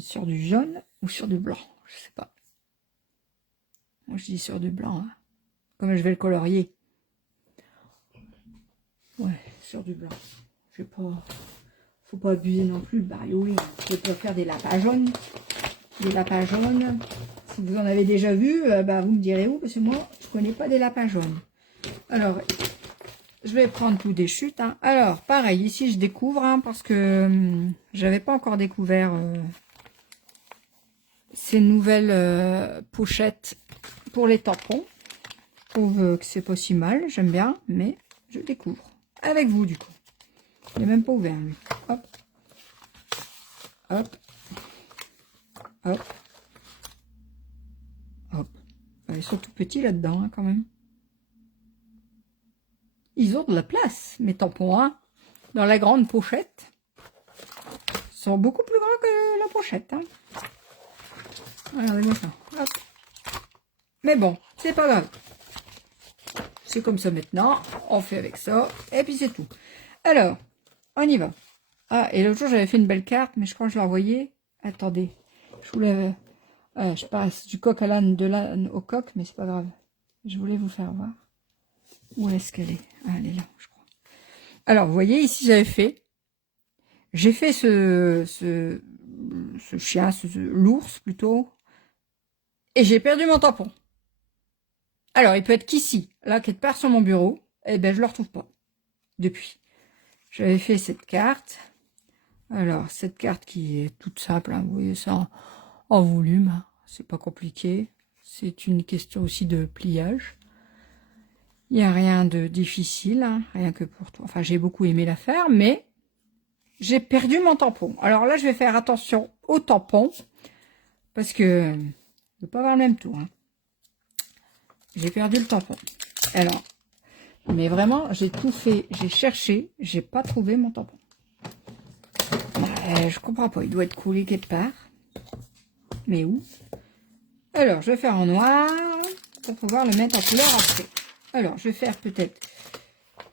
sur du jaune ou sur du blanc? Je sais pas. Moi, je dis sur du blanc. Hein. Comme je vais le colorier. Ouais, sur du blanc. Je vais pas... Faut pas abuser non plus. Bah oui, je peux faire des lapins jaunes. Des lapins jaunes. Si vous en avez déjà vu, bah, vous me direz où, parce que moi, je connais pas des lapins jaunes. Alors, je vais prendre tout des chutes. Hein. Alors, pareil, ici, je découvre, hein, parce que j'avais pas encore découvert ces nouvelles pochettes pour les tampons. Je trouve que c'est pas si mal, j'aime bien, mais je découvre. Avec vous, du coup. Il n'est même pas ouvert, lui. Hop. Hop. Hop. Hop. Ils sont tout petits là-dedans, hein, quand même. Ils ont de la place, mes tampons, hein. Dans la grande pochette. Ils sont beaucoup plus grands que la pochette, hein. Regardez-moi ça. Hop. Mais bon, c'est pas grave. C'est comme ça maintenant. On fait avec ça. Et puis c'est tout. Alors, on y va. Ah, et l'autre jour, j'avais fait une belle carte, mais je crois que je l'ai envoyée. Attendez. Je voulais... je passe du coq à l'âne, de l'âne au coq, mais c'est pas grave. Je voulais vous faire voir. Où est-ce qu'elle est? Ah, elle est là, je crois. Alors, vous voyez, ici, j'ai fait ce chien, l'ours plutôt, et j'ai perdu mon tampon. Alors, il peut être qu'ici, là, quelque part sur mon bureau, et ben je le retrouve pas, depuis. J'avais fait cette carte. Alors, cette carte qui est toute simple, hein, vous voyez ça en volume, hein, c'est pas compliqué. C'est une question aussi de pliage. Il n'y a rien de difficile, hein, rien que pour toi. Enfin, j'ai beaucoup aimé la faire, mais j'ai perdu mon tampon. Alors là, je vais faire attention au tampon, parce que je ne veux pas avoir le même tour. Hein. J'ai perdu le tampon. Alors, mais vraiment, j'ai tout fait, j'ai cherché, j'ai pas trouvé mon tampon. Je comprends pas, il doit être coulé quelque part. Mais où? Alors, je vais faire en noir pour pouvoir le mettre en couleur après. Alors, je vais faire peut-être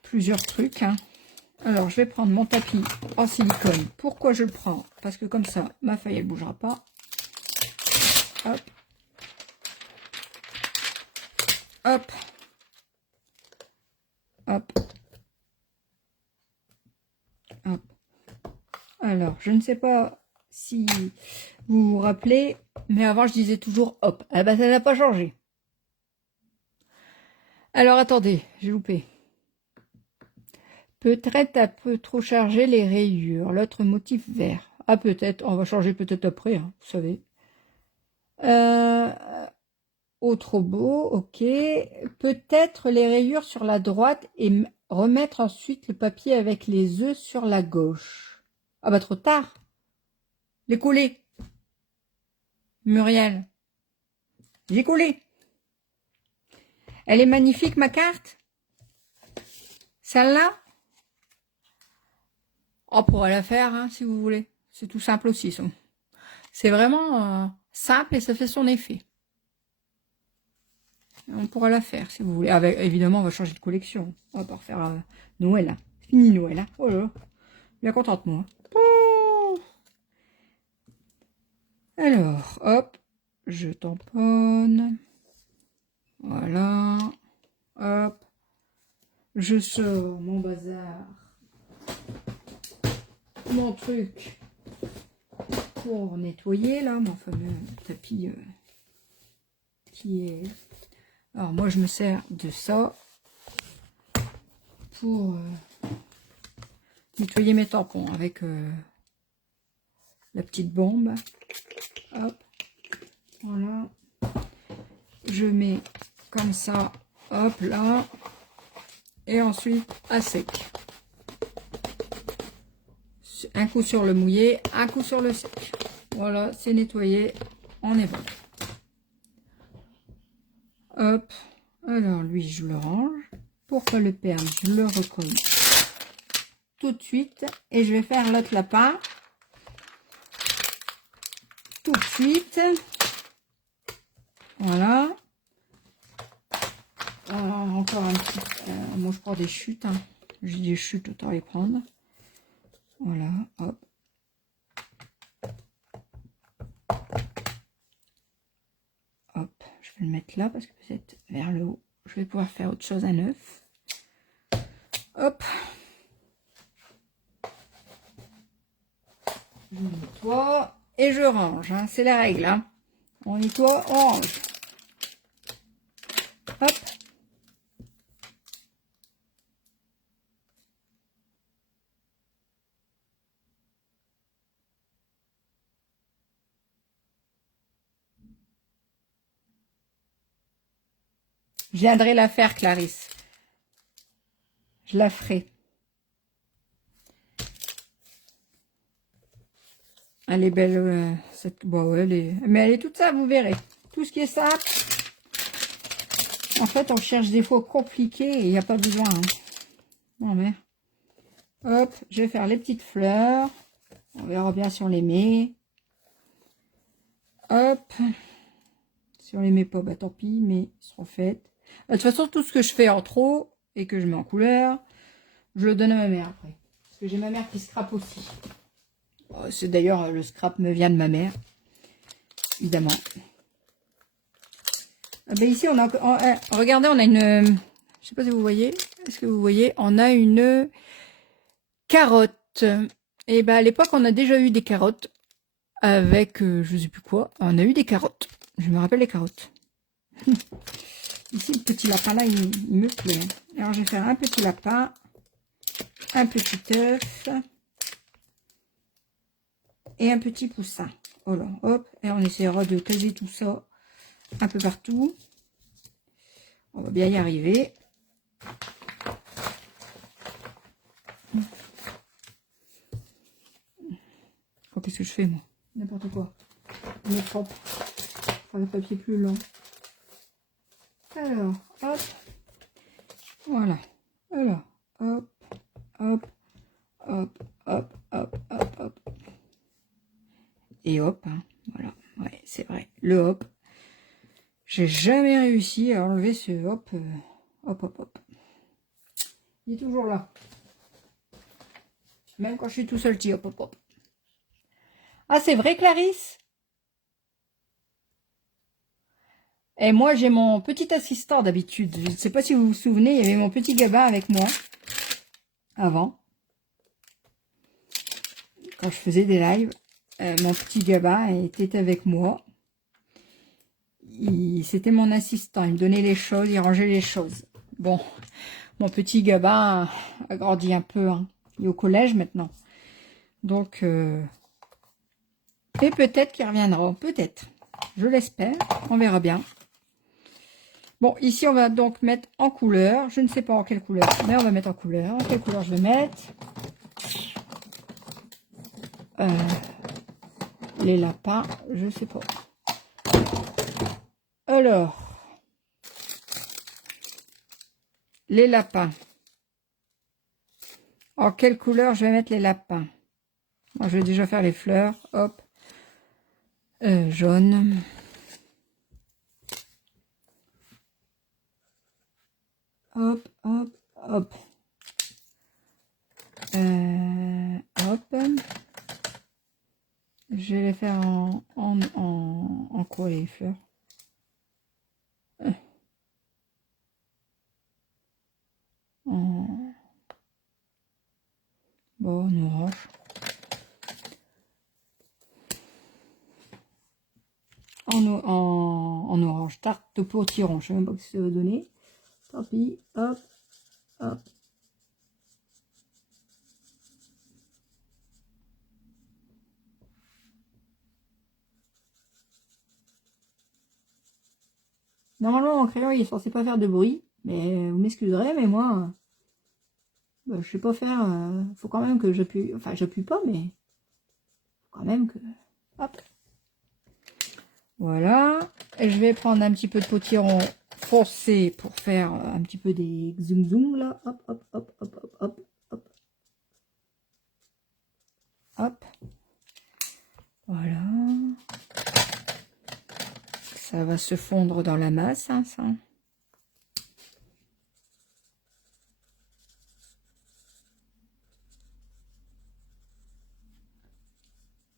plusieurs trucs. Hein. Alors, je vais prendre mon tapis en silicone. Pourquoi je le prends? Parce que comme ça, ma feuille, elle ne bougera pas. Hop. Hop. Hop. Hop. Alors, je ne sais pas si vous vous rappelez, mais avant, je disais toujours hop. Eh ben, ça n'a pas changé. Alors, attendez, j'ai loupé. Peut-être un peu trop chargé les rayures. L'autre motif vert. Ah, peut-être. On va changer peut-être après, hein, vous savez. Oh, trop beau. Ok. Peut-être les rayures sur la droite et remettre ensuite le papier avec les œufs sur la gauche. Ah bah, trop tard. Les coller. Muriel. J'ai collé. Elle est magnifique, ma carte. Celle-là. On pourra la faire, hein, si vous voulez. C'est tout simple aussi. C'est vraiment simple et ça fait son effet. On pourra la faire, si vous voulez. Avec, évidemment, on va changer de collection. On va pas refaire Noël. Hein. Fini Noël. Hein. Oh là là. Bien contente, moi. Oh. Alors, hop. Je tamponne. Voilà. Hop. Je sors mon bazar. Mon truc pour nettoyer là, mon fameux tapis qui est... Alors moi je me sers de ça pour nettoyer mes tampons avec la petite bombe. Hop, voilà. je mets comme ça, hop là, et ensuite à sec. Un coup sur le mouillé, un coup sur le sec. Voilà, c'est nettoyé, on est bon. Hop, alors lui je le range. Pour pas le perdre, je le recolle tout de suite. Et je vais faire l'autre lapin tout de suite. Voilà. Encore un petit... moi je prends des chutes. Hein. J'ai des chutes, autant les prendre. Voilà, hop. Hop, je vais le mettre là parce que peut-être vers le haut, je vais pouvoir faire autre chose à neuf. Hop. Je nettoie et je range. Hein. C'est la règle. Hein. On nettoie, on range. Hop. Je viendrai la faire, Clarisse. Je la ferai. Elle est belle, cette... Bon, ouais, mais elle est toute ça, vous verrez. Tout ce qui est simple. En fait, on cherche des fois compliqué et il n'y a pas besoin. Hein. Non, mais... Hop, je vais faire les petites fleurs. On verra bien si on les met. Hop. Si on les met pas, bah tant pis, mais ils seront faites. De toute façon, tout ce que je fais en trop et que je mets en couleur, je le donne à ma mère après. Parce que j'ai ma mère qui scrape aussi. C'est d'ailleurs, le scrap me vient de ma mère. Évidemment. Ah ben ici, on a... regardez, on a une... Je sais pas si vous voyez. Est-ce que vous voyez? On a une carotte. Et ben à l'époque, on a déjà eu des carottes. Avec, je sais plus quoi. On a eu des carottes. Je me rappelle les carottes. Ici, le petit lapin là, il me plaît. Alors, je vais faire un petit lapin, un petit œuf et un petit poussin. Voilà, hop. Et on essaiera de caser tout ça un peu partout. On va bien y arriver. Oh, qu'est-ce que je fais, moi? N'importe quoi. Je me trompe. Faire le papier plus long. Alors, hop. Voilà. Alors, hop, hop, hop, hop, hop, hop, hop. Et hop, hein, voilà. Ouais, c'est vrai. Le hop. J'ai jamais réussi à enlever ce hop, hop, hop, hop. Il est toujours là. Même quand je suis tout seul, petit hop, hop, hop. Ah, c'est vrai, Clarisse? Et moi, j'ai mon petit assistant d'habitude. Je ne sais pas si vous vous souvenez, il y avait mon petit Gabin avec moi. Avant. Quand je faisais des lives, mon petit Gabin était avec moi. C'était mon assistant. Il me donnait les choses, il rangeait les choses. Bon, mon petit Gabin a grandi un peu. Hein. Il est au collège maintenant. Donc, et peut-être qu'il reviendra. Peut-être. Je l'espère. On verra bien. Bon, ici, on va donc mettre en couleur. Je ne sais pas en quelle couleur, mais on va mettre en couleur. En quelle couleur je vais mettre les lapins, je sais pas. Alors, les lapins. En quelle couleur je vais mettre les lapins? Moi, je vais déjà faire les fleurs. Hop. Jaune. Hop, hop, hop. Hop. Je vais les faire en quoi les fleurs? Bon, en orange. En orange. Tarte de potiron. Je ne sais même pas ce que ça va donner. Tant pis. Hop, hop. Normalement, mon crayon, il est censé pas faire de bruit. Mais vous m'excuserez, mais moi, bah, je sais pas faire... faut quand même que j'appuie... Enfin, j'appuie pas, mais... Faut quand même que... Hop. Voilà. Et je vais prendre un petit peu de potiron foncé pour faire un petit peu des zoom zoom là. Hop, hop, hop, hop, hop, hop, hop. Hop. Voilà. Ça va se fondre dans la masse, hein, ça.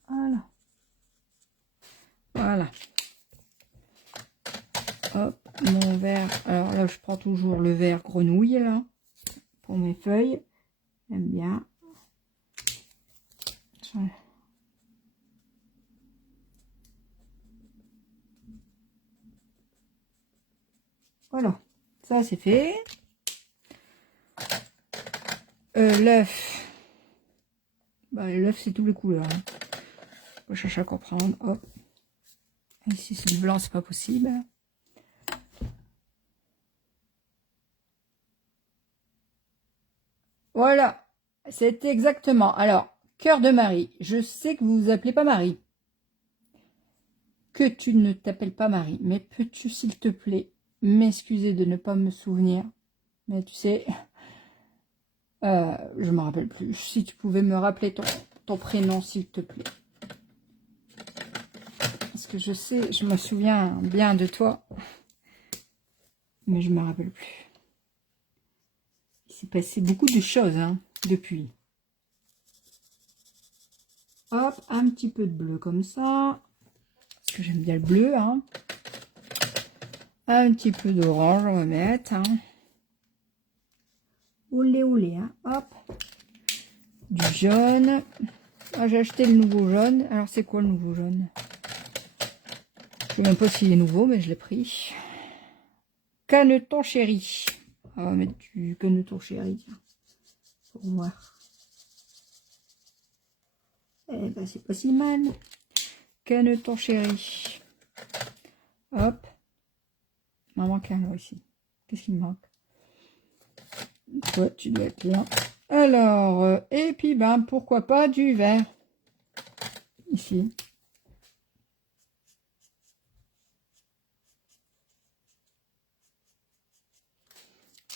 Voilà. Voilà. Hop, mon verre. Alors là, je prends toujours le verre grenouille, là, pour mes feuilles. J'aime bien. Voilà. Ça, c'est fait. L'œuf. Bah, l'œuf, c'est toutes les couleurs. Hein. Faut chercher à comprendre. Hop. Ici, c'est du blanc, c'est pas possible. Voilà. C'était exactement. Alors, cœur de Marie. Je sais que vous vous appelez pas Marie. Que tu ne t'appelles pas Marie. Mais peux-tu, s'il te plaît, m'excuser de ne pas me souvenir? Mais tu sais, je me rappelle plus. Si tu pouvais me rappeler ton prénom, s'il te plaît. Parce que je sais, je me souviens bien de toi. Mais je me rappelle plus. Il s'est passé beaucoup de choses hein, depuis. Hop, un petit peu de bleu comme ça. Parce que j'aime bien le bleu. Hein. Un petit peu d'orange, on va mettre. Hein. Olé, olé. Hein. Hop. Du jaune. Ah, j'ai acheté le nouveau jaune. Alors, c'est quoi le nouveau jaune? Je ne sais même pas s'il est nouveau, mais je l'ai pris. Caneton chéri. On va mettre du caneton chéri, tiens. Pour voir. Eh ben, c'est pas si mal. Caneton chéri. Hop. Il m'en manque un là ici. Qu'est-ce qu'il me manque? Toi, tu dois être là. Alors, et puis, ben, pourquoi pas du vert. Ici.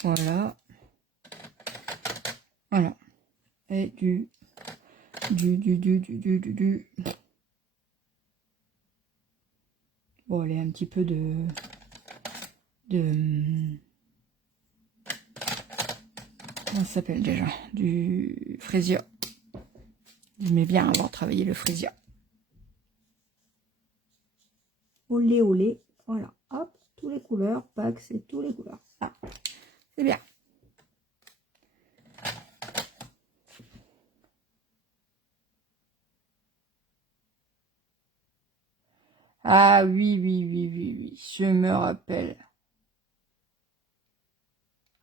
Voilà. Voilà. Et du. Bon, allez, un petit peu de comment ça s'appelle déjà? Du frésia. J'aimais bien avoir travaillé le frésia. Olé, olé. Voilà. Hop, tous les couleurs. Pack, c'est tous les couleurs. Ah, c'est bien. Ah oui, oui, oui, oui, oui. Je me rappelle.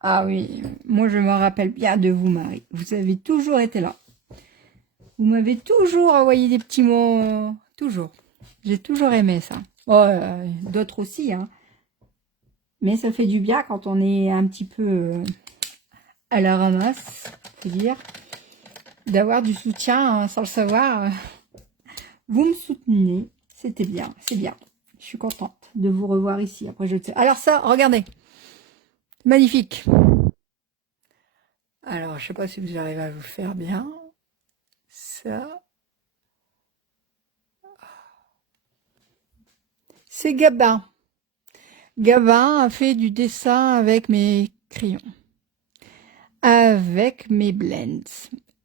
Ah oui, moi je me rappelle bien de vous, Marie. Vous avez toujours été là. Vous m'avez toujours envoyé des petits mots. Toujours. J'ai toujours aimé ça. Oh, d'autres aussi, hein. Mais ça fait du bien quand on est un petit peu à la ramasse, faut dire. D'avoir du soutien hein, sans le savoir. Vous me soutenez. C'était bien, c'est bien. Je suis contente de vous revoir ici. Après, je sais. Alors ça, regardez. Magnifique. Alors, je sais pas si vous arrivez à vous faire bien. Ça. C'est Gabin. Gabin a fait du dessin avec mes crayons. Avec mes blends.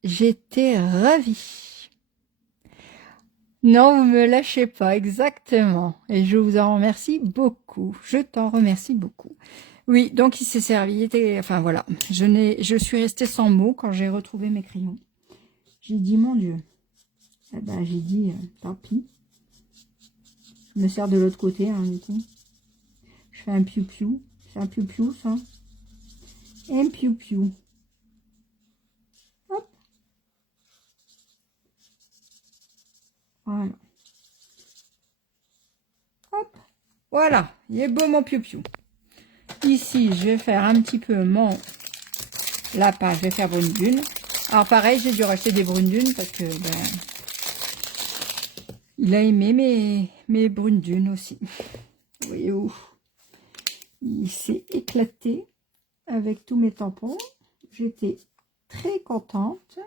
J'étais ravie. Non, vous me lâchez pas, exactement. Et je vous en remercie beaucoup. Je t'en remercie beaucoup. Oui, donc il s'est servi. Il était, enfin voilà, je suis restée sans mots quand j'ai retrouvé mes crayons. J'ai dit, mon Dieu. Eh ben, j'ai dit, tant pis. Je me sers de l'autre côté, hein, du coup. Je fais un piou-piou. C'est un piou-piou, ça. Et un piou-piou. Hop. Voilà. Hop. Voilà, il est beau mon piou-piou. Ici, je vais faire un petit peu mon lapin. Je vais faire brune dune. Alors pareil, j'ai dû racheter des brunes dunes parce que il a aimé mes brunes dunes aussi. Vous voyez où il s'est éclaté avec tous mes tampons. J'étais très contente.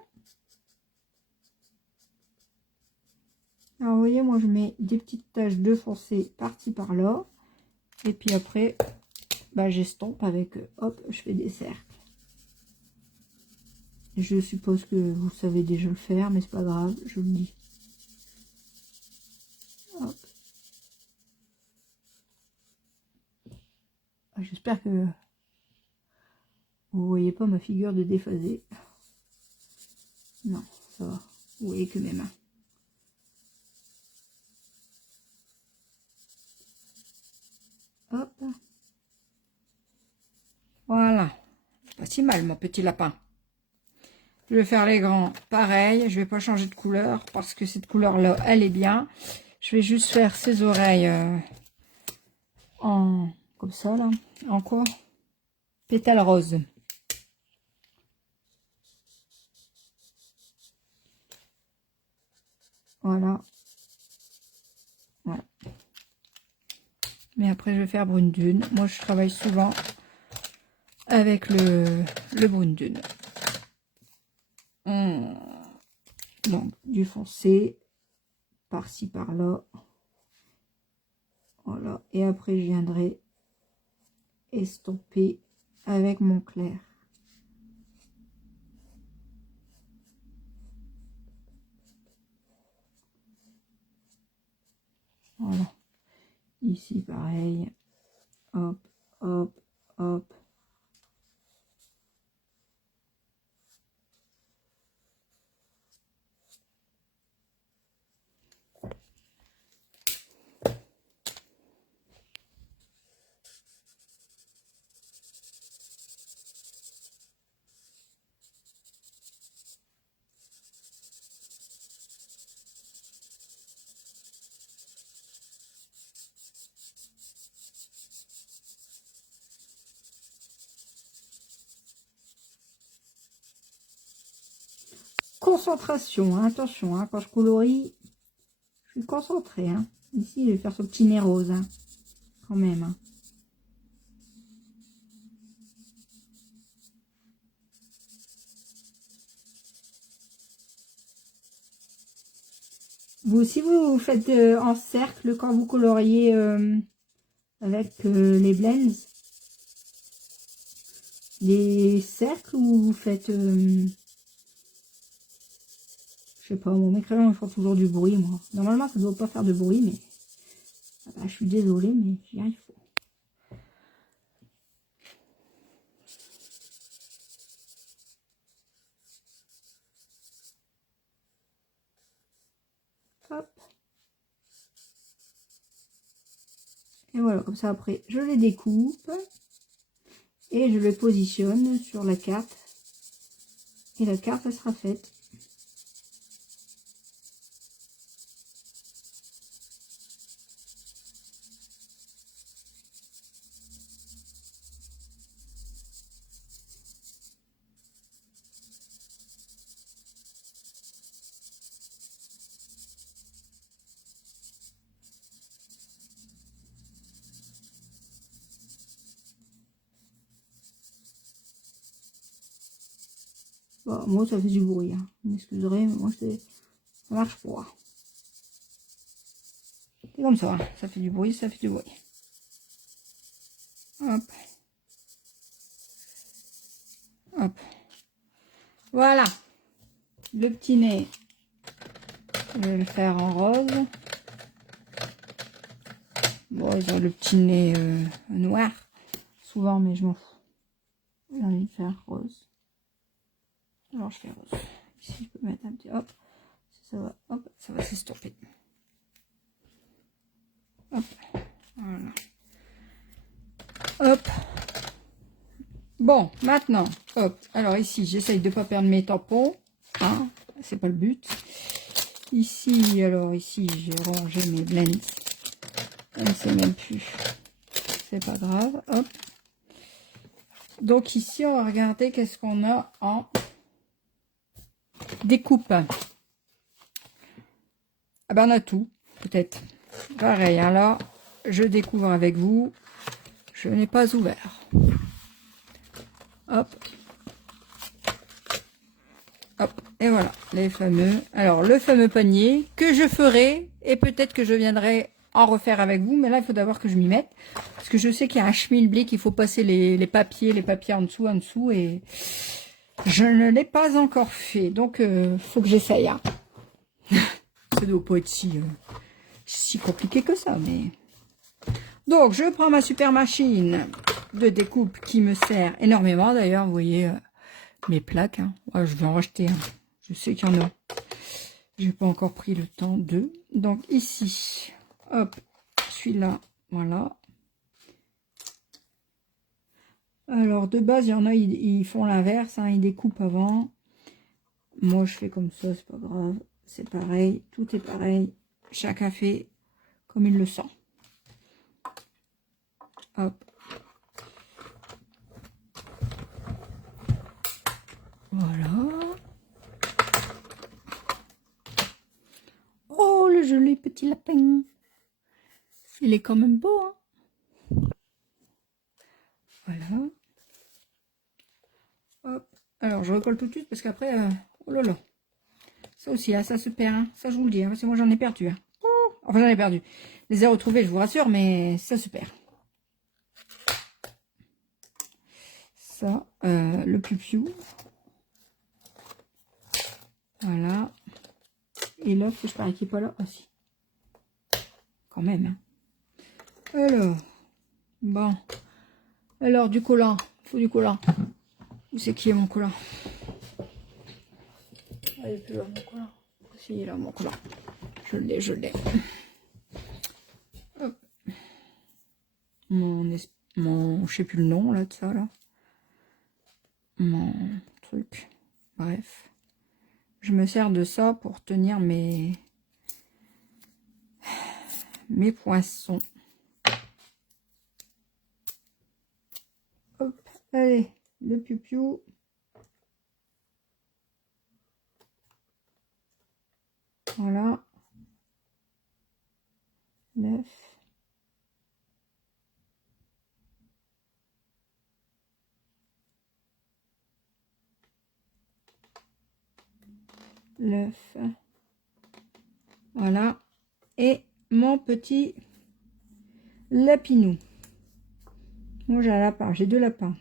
Alors vous voyez, moi je mets des petites taches de foncé par-ci par-là. Et puis après, j'estompe avec, hop, je fais des cercles. Je suppose que vous savez déjà le faire, mais c'est pas grave, je le dis. Hop. J'espère que vous voyez pas ma figure de déphasé. Non, ça va. Vous voyez que mes mains. Hop. Voilà. Pas si mal, mon petit lapin. Je vais faire les grands pareil. Je vais pas changer de couleur parce que cette couleur-là, elle est bien. Je vais juste faire ses oreilles en... comme ça, là. En quoi? Pétale rose. Voilà. Voilà. Mais après, je vais faire brune dune. Moi, je travaille souvent avec le brune dune. Donc, du foncé, par-ci, par-là. Voilà. Et après, je viendrai estomper avec mon clair. Voilà. Ici, pareil. Hop, hop, hop. Concentration, hein, attention, hein, quand je colorie, je suis concentrée. Hein. Ici, je vais faire ce petit nez rose, hein, quand même. Hein. Vous aussi, vous faites en cercle quand vous coloriez avec les blends. Des cercles ou vous faites... je sais pas, mon mes crayons ils font toujours du bruit, moi. Normalement, ça ne doit pas faire de bruit, mais... je suis désolée, mais j'y arrive pas. Hop. Et voilà, comme ça après, je les découpe. Et je les positionne sur la carte. Et la carte, elle sera faite. Bon, moi, ça fait du bruit. Hein. Vous m'excuserez, mais moi, ça marche pas. C'est comme ça. Hein. Ça fait du bruit, ça fait du bruit. Hop. Hop. Voilà. Le petit nez, je vais le faire en rose. Bon, ils ont le petit nez noir. Souvent, mais je m'en fous. J'ai envie de faire rose. Alors, je fais rose. Ici, je peux mettre un petit... Hop. Ça va s'estomper. Hop. Voilà. Hop. Bon, maintenant, hop. Alors ici, j'essaye de ne pas perdre mes tampons. Hein, c'est pas le but. Ici, alors ici, j'ai rangé mes blends Je ne sais même plus. C'est pas grave. Hop. Donc ici, on va regarder qu'est-ce qu'on a en découpe. Ah ben, on a tout, peut-être. Pareil, alors, je découvre avec vous. Je n'ai pas ouvert. Hop. Hop. Et voilà, les fameux. Alors, le fameux panier que je ferai. Et peut-être que je viendrai en refaire avec vous. Mais là, il faut d'abord que je m'y mette. Parce que je sais qu'il y a un schmilblick. Il faut passer les papiers en dessous. Et je ne l'ai pas encore fait. Donc, faut que j'essaye. Hein. Ça doit pas être si compliqué que ça. Mais... Donc, je prends ma super machine de découpe qui me sert énormément. D'ailleurs, vous voyez mes plaques. Hein. Ouais, je vais en racheter. Hein. Je sais qu'il y en a. J'ai pas encore pris le temps de. Donc, ici, hop, celui-là, voilà. Alors, de base, il y en a, ils font l'inverse. Hein, ils découpent avant. Moi, je fais comme ça, c'est pas grave. C'est pareil, tout est pareil. Chacun fait comme il le sent. Hop. Voilà. Oh, le joli petit lapin. Il est quand même beau, hein. Voilà. Hop. Alors, je recolle tout de suite parce qu'après... oh là là. Ça aussi, hein, ça se perd. Hein. Ça, je vous le dis. Hein, parce que moi, j'en ai perdu. Hein. Enfin, j'en ai perdu. Je les ai retrouvés, je vous rassure, mais ça se perd. Ça, le piou-piou. Voilà. Et l'œuf, je parie qu'il n'est pas là. Ah si. Quand même. Hein. Alors. Bon. Alors, du collant. Il faut du collant. Où c'est qui est mon collant? Ah, il n'est plus là, mon collant. Si, il est là, mon collant. Je l'ai, je l'ai. Hop. Je sais plus le nom, là, de ça, là. Mon truc. Bref. Je me sers de ça pour tenir mes poinçons. Hop, allez, le piou-piou. Voilà. L'œuf. L'œuf. Voilà. Et mon petit lapinou. Moi, j'ai un lapin. J'ai deux lapins.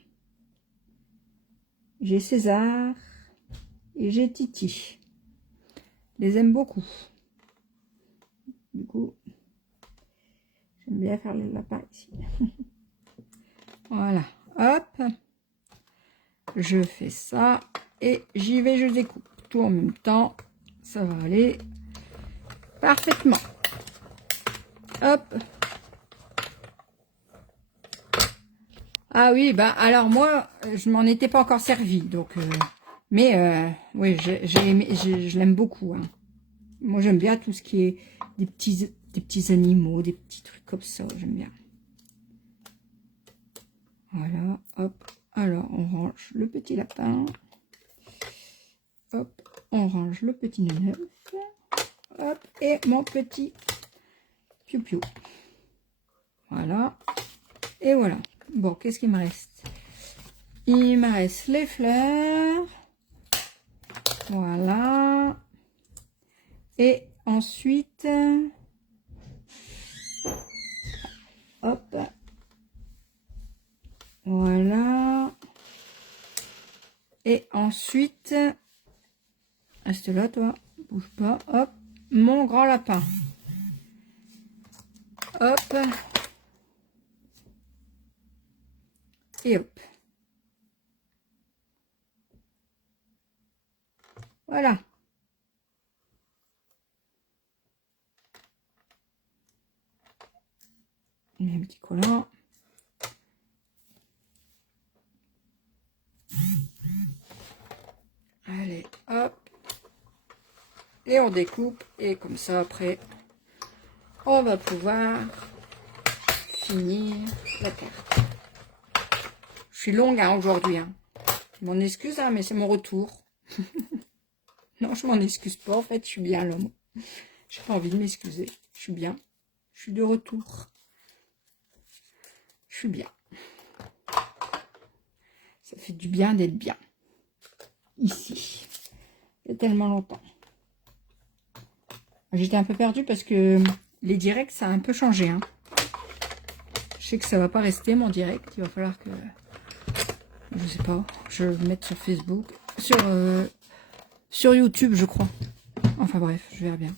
J'ai César et j'ai Titi. Je les aime beaucoup. Du coup, j'aime bien faire les lapins ici. Voilà. Hop. Je fais ça. Et j'y vais, je découpe. Tout en même temps. Ça va aller parfaitement. Hop. Ah oui, bah alors moi, je m'en étais pas encore servi, donc mais oui, je l'aime beaucoup. Hein. Moi, j'aime bien tout ce qui est des petits animaux, des petits trucs comme ça, j'aime bien. Voilà, hop. Alors, on range le petit lapin. Hop, on range le petit neuf. Hop, et mon petit piou-piou. Voilà, et voilà. Bon, qu'est-ce qu'il me reste? Il me reste les fleurs. Voilà. Et ensuite, hop. Voilà. Et ensuite, reste là, toi. Bouge pas. Hop. Mon grand lapin. Hop. Et hop. Voilà. Un petit collant. Allez, hop. Et on découpe. Et comme ça, après, on va pouvoir finir la carte. Je suis longue hein, aujourd'hui. Hein. Je m'en excuse, hein, mais c'est mon retour. Non, je m'en excuse pas. En fait, je suis bien l'homme. J'ai pas envie de m'excuser. Je suis bien. Je suis de retour. Je suis bien. Ça fait du bien d'être bien. Ici. Il y a tellement longtemps. J'étais un peu perdue parce que les directs, ça a un peu changé. Hein. Je sais que ça va pas rester mon direct. Il va falloir que... Je sais pas. Je vais le mettre sur Facebook. Sur YouTube, je crois. Enfin bref, je verrai bien.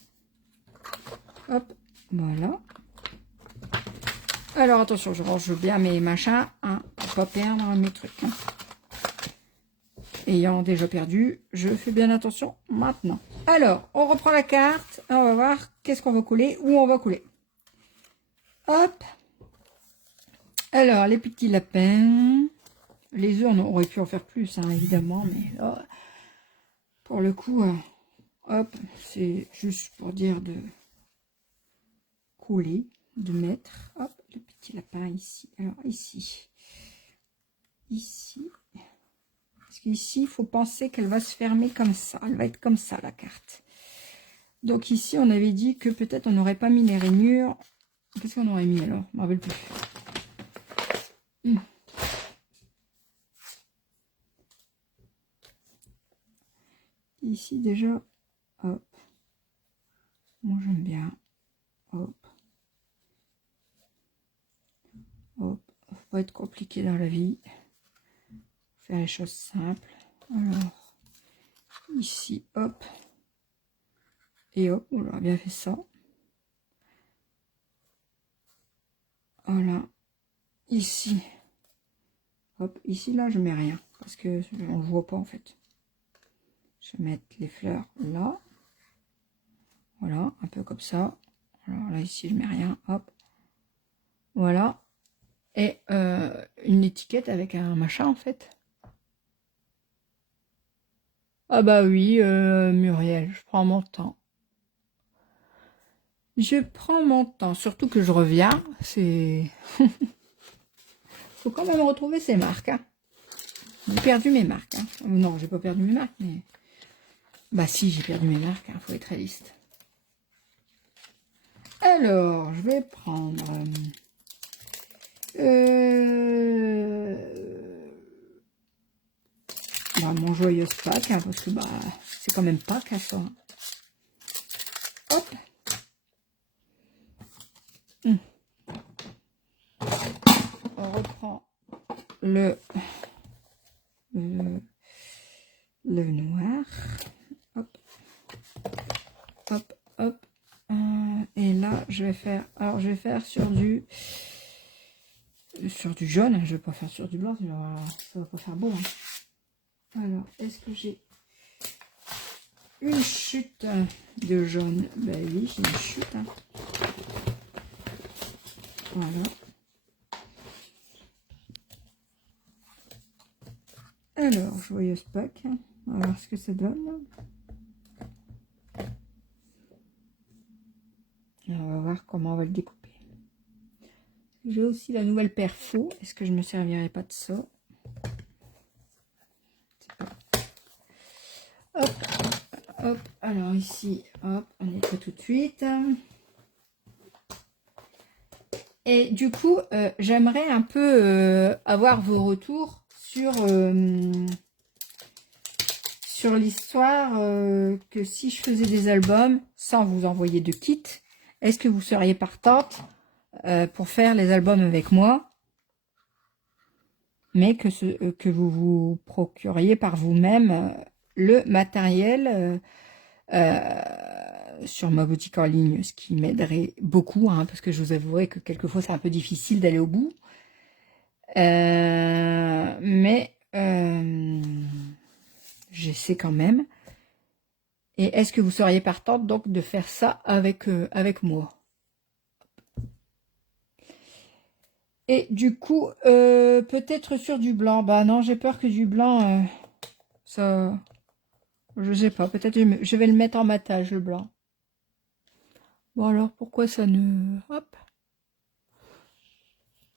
Hop. Voilà. Alors attention, je range bien mes machins. Hein, pour pas perdre mes trucs. Hein. Ayant déjà perdu, je fais bien attention maintenant. Alors, on reprend la carte. On va voir qu'est-ce qu'on va coller, où on va coller. Hop. Alors, les petits lapins. Les œufs, on aurait pu en faire plus, hein, évidemment. Mais là, pour le coup, hop, c'est juste pour dire de coller, de mettre. Hop, le petit lapin ici. Alors, ici. Ici. Parce qu'ici, il faut penser qu'elle va se fermer comme ça. Elle va être comme ça, la carte. Donc ici, on avait dit que peut-être on n'aurait pas mis les rainures. Qu'est-ce qu'on aurait mis alors? Je ne me rappelle plus. Ici, déjà, hop. Moi, j'aime bien. Hop. Hop. Faut pas être compliqué dans la vie. Faire les choses simples. Alors, ici, hop. Et hop, on a bien fait ça. Voilà. Ici. Hop, ici, là, je mets rien. Parce que on ne voit pas, en fait. Je vais mettre les fleurs là. Voilà, un peu comme ça. Alors là, ici, je mets rien. Hop. Voilà. Et une étiquette avec un machin, en fait. Ah bah oui, Muriel, je prends mon temps. Je prends mon temps, surtout que je reviens, c'est... Faut quand même retrouver ses marques. Hein. J'ai perdu mes marques. Hein. Non, j'ai pas perdu mes marques, mais... Bah si, j'ai perdu mes marques, hein, faut être réaliste. Alors, je vais prendre... Bah, mon joyeuse Pâques, hein, parce que bah c'est quand même Pâques à ça. Hop. On reprend le noir. Hop. Hop, hop. Et là, je vais faire... Alors, je vais faire sur du jaune. Je vais pas faire sur du blanc, ça va pas faire beau. Hein. Alors, est-ce que j'ai une chute de jaune? Ben oui, j'ai une chute. Hein. Voilà. Alors, joyeuse Pâques. On va voir ce que ça donne. On va voir comment on va le découper. J'ai aussi la nouvelle perfo. Est-ce que je me servirai pas de ça? Hop, hop. Alors ici, hop, on nettoie tout de suite. Et du coup, j'aimerais un peu avoir vos retours sur l'histoire que si je faisais des albums sans vous envoyer de kit, est-ce que vous seriez partante pour faire les albums avec moi, mais que vous vous procuriez par vous-même le matériel sur ma boutique en ligne, ce qui m'aiderait beaucoup, hein, parce que je vous avouerai que quelquefois c'est un peu difficile d'aller au bout. Mais j'essaie quand même. Et est-ce que vous seriez partante donc de faire ça avec moi? Et du coup, peut-être sur du blanc. Bah non, j'ai peur que du blanc, ça... Je sais pas, peut-être je vais le mettre en matage, le blanc. Bon alors, pourquoi ça ne... Hop.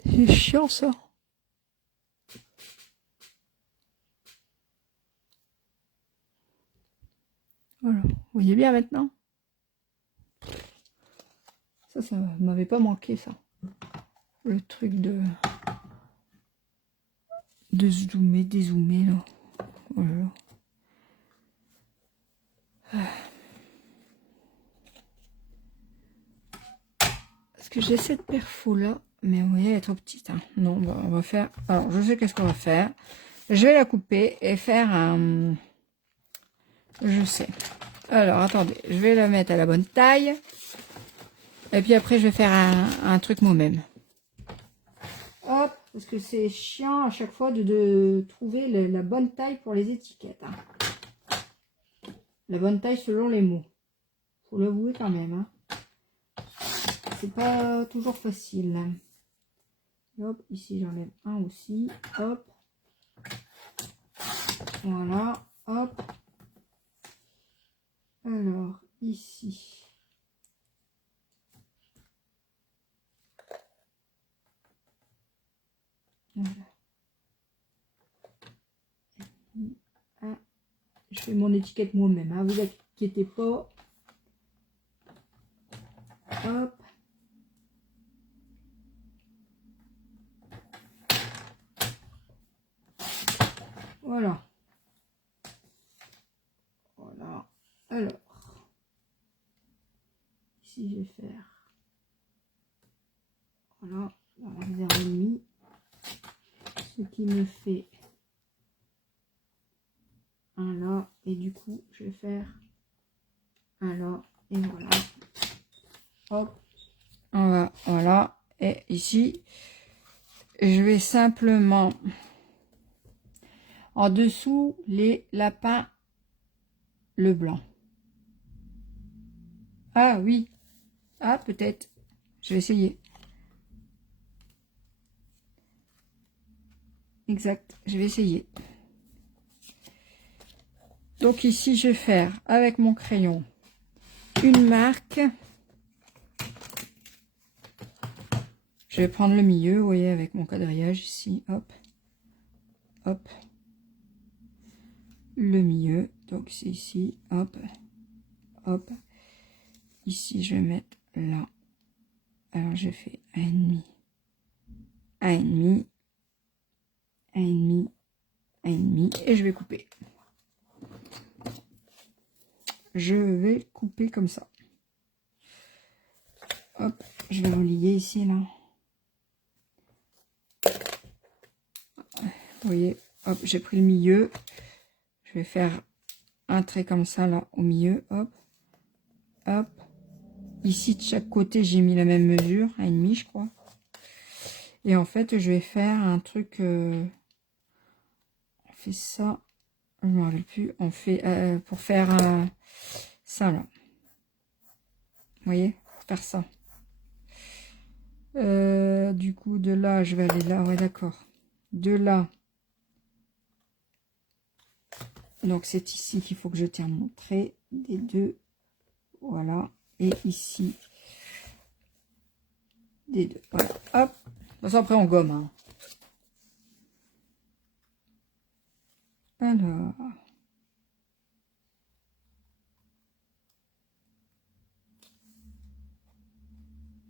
C'est chiant ça. Voilà, vous voyez bien maintenant. Ça m'avait pas manqué ça. Le truc de zoomer, dézoomer là. Voilà. Parce que j'ai cette perfo là, mais vous voyez, elle est trop petite. Hein. Non, bah, on va faire. Alors, je sais qu'est-ce qu'on va faire. Je vais la couper et faire un. Je sais. Alors, attendez, je vais la mettre à la bonne taille. Et puis après, je vais faire un truc moi-même. Hop, parce que c'est chiant à chaque fois de trouver la bonne taille pour les étiquettes. Hein. La bonne taille selon les mots. Faut l'avouer quand même. Hein. C'est pas toujours facile. Hop, ici j'enlève un aussi. Hop. Voilà. Hop. Alors, ici. Voilà. Je fais mon étiquette moi-même, hein, vous inquiétez pas. Hop. Voilà. Voilà. Alors. Ici, je vais faire. Voilà. Dans la 0,5. Ce qui me fait un là. Et du coup, je vais faire un là. Et voilà. Hop. Voilà. Et ici, je vais simplement en dessous les lapins le blanc. Ah oui. Ah peut-être. Je vais essayer. Exact. Je vais essayer. Donc ici, je vais faire avec mon crayon une marque. Je vais prendre le milieu, vous voyez, avec mon quadrillage ici. Hop. Hop. Le milieu. Donc c'est ici. Hop. Hop. Ici, je vais mettre là. Alors, je fais 1,5. 1,5. 1,5. 1,5. Et je vais couper. Je vais couper comme ça. Hop. Je vais relier ici, là. Vous voyez, hop, j'ai pris le milieu. Je vais faire un trait comme ça, là, au milieu. Hop. Hop. Ici, de chaque côté, j'ai mis la même mesure, 1,5, je crois. Et en fait, je vais faire un truc... on fait ça. Je ne me rappelle plus. On fait... pour faire ça, là. Vous voyez, pour faire ça. Du coup, de là, je vais aller là. Ouais, d'accord. De là. Donc, c'est ici qu'il faut que je tire mon trait. Des deux. Voilà. Et ici. Des deux. Voilà. Hop. De toute façon, après, on gomme. Hein. Alors.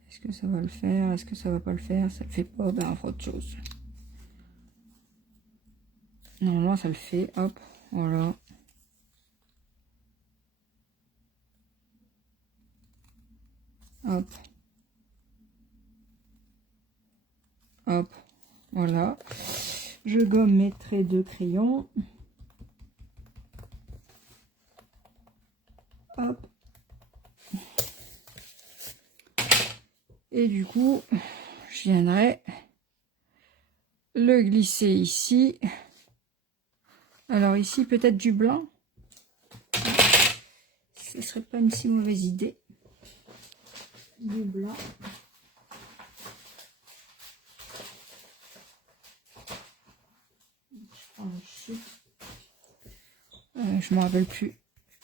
Est-ce que ça va le faire? Est-ce que ça va pas le faire? Ça le fait pas? Ben, on fera autre chose. Normalement, ça le fait. Hop. Voilà. Hop. Hop. Voilà. Je gomme mes traits de crayon. Hop. Et du coup, je viendrai le glisser ici. Alors ici, peut-être du blanc. Ce serait pas une si mauvaise idée. Du blanc. Je me rappelle plus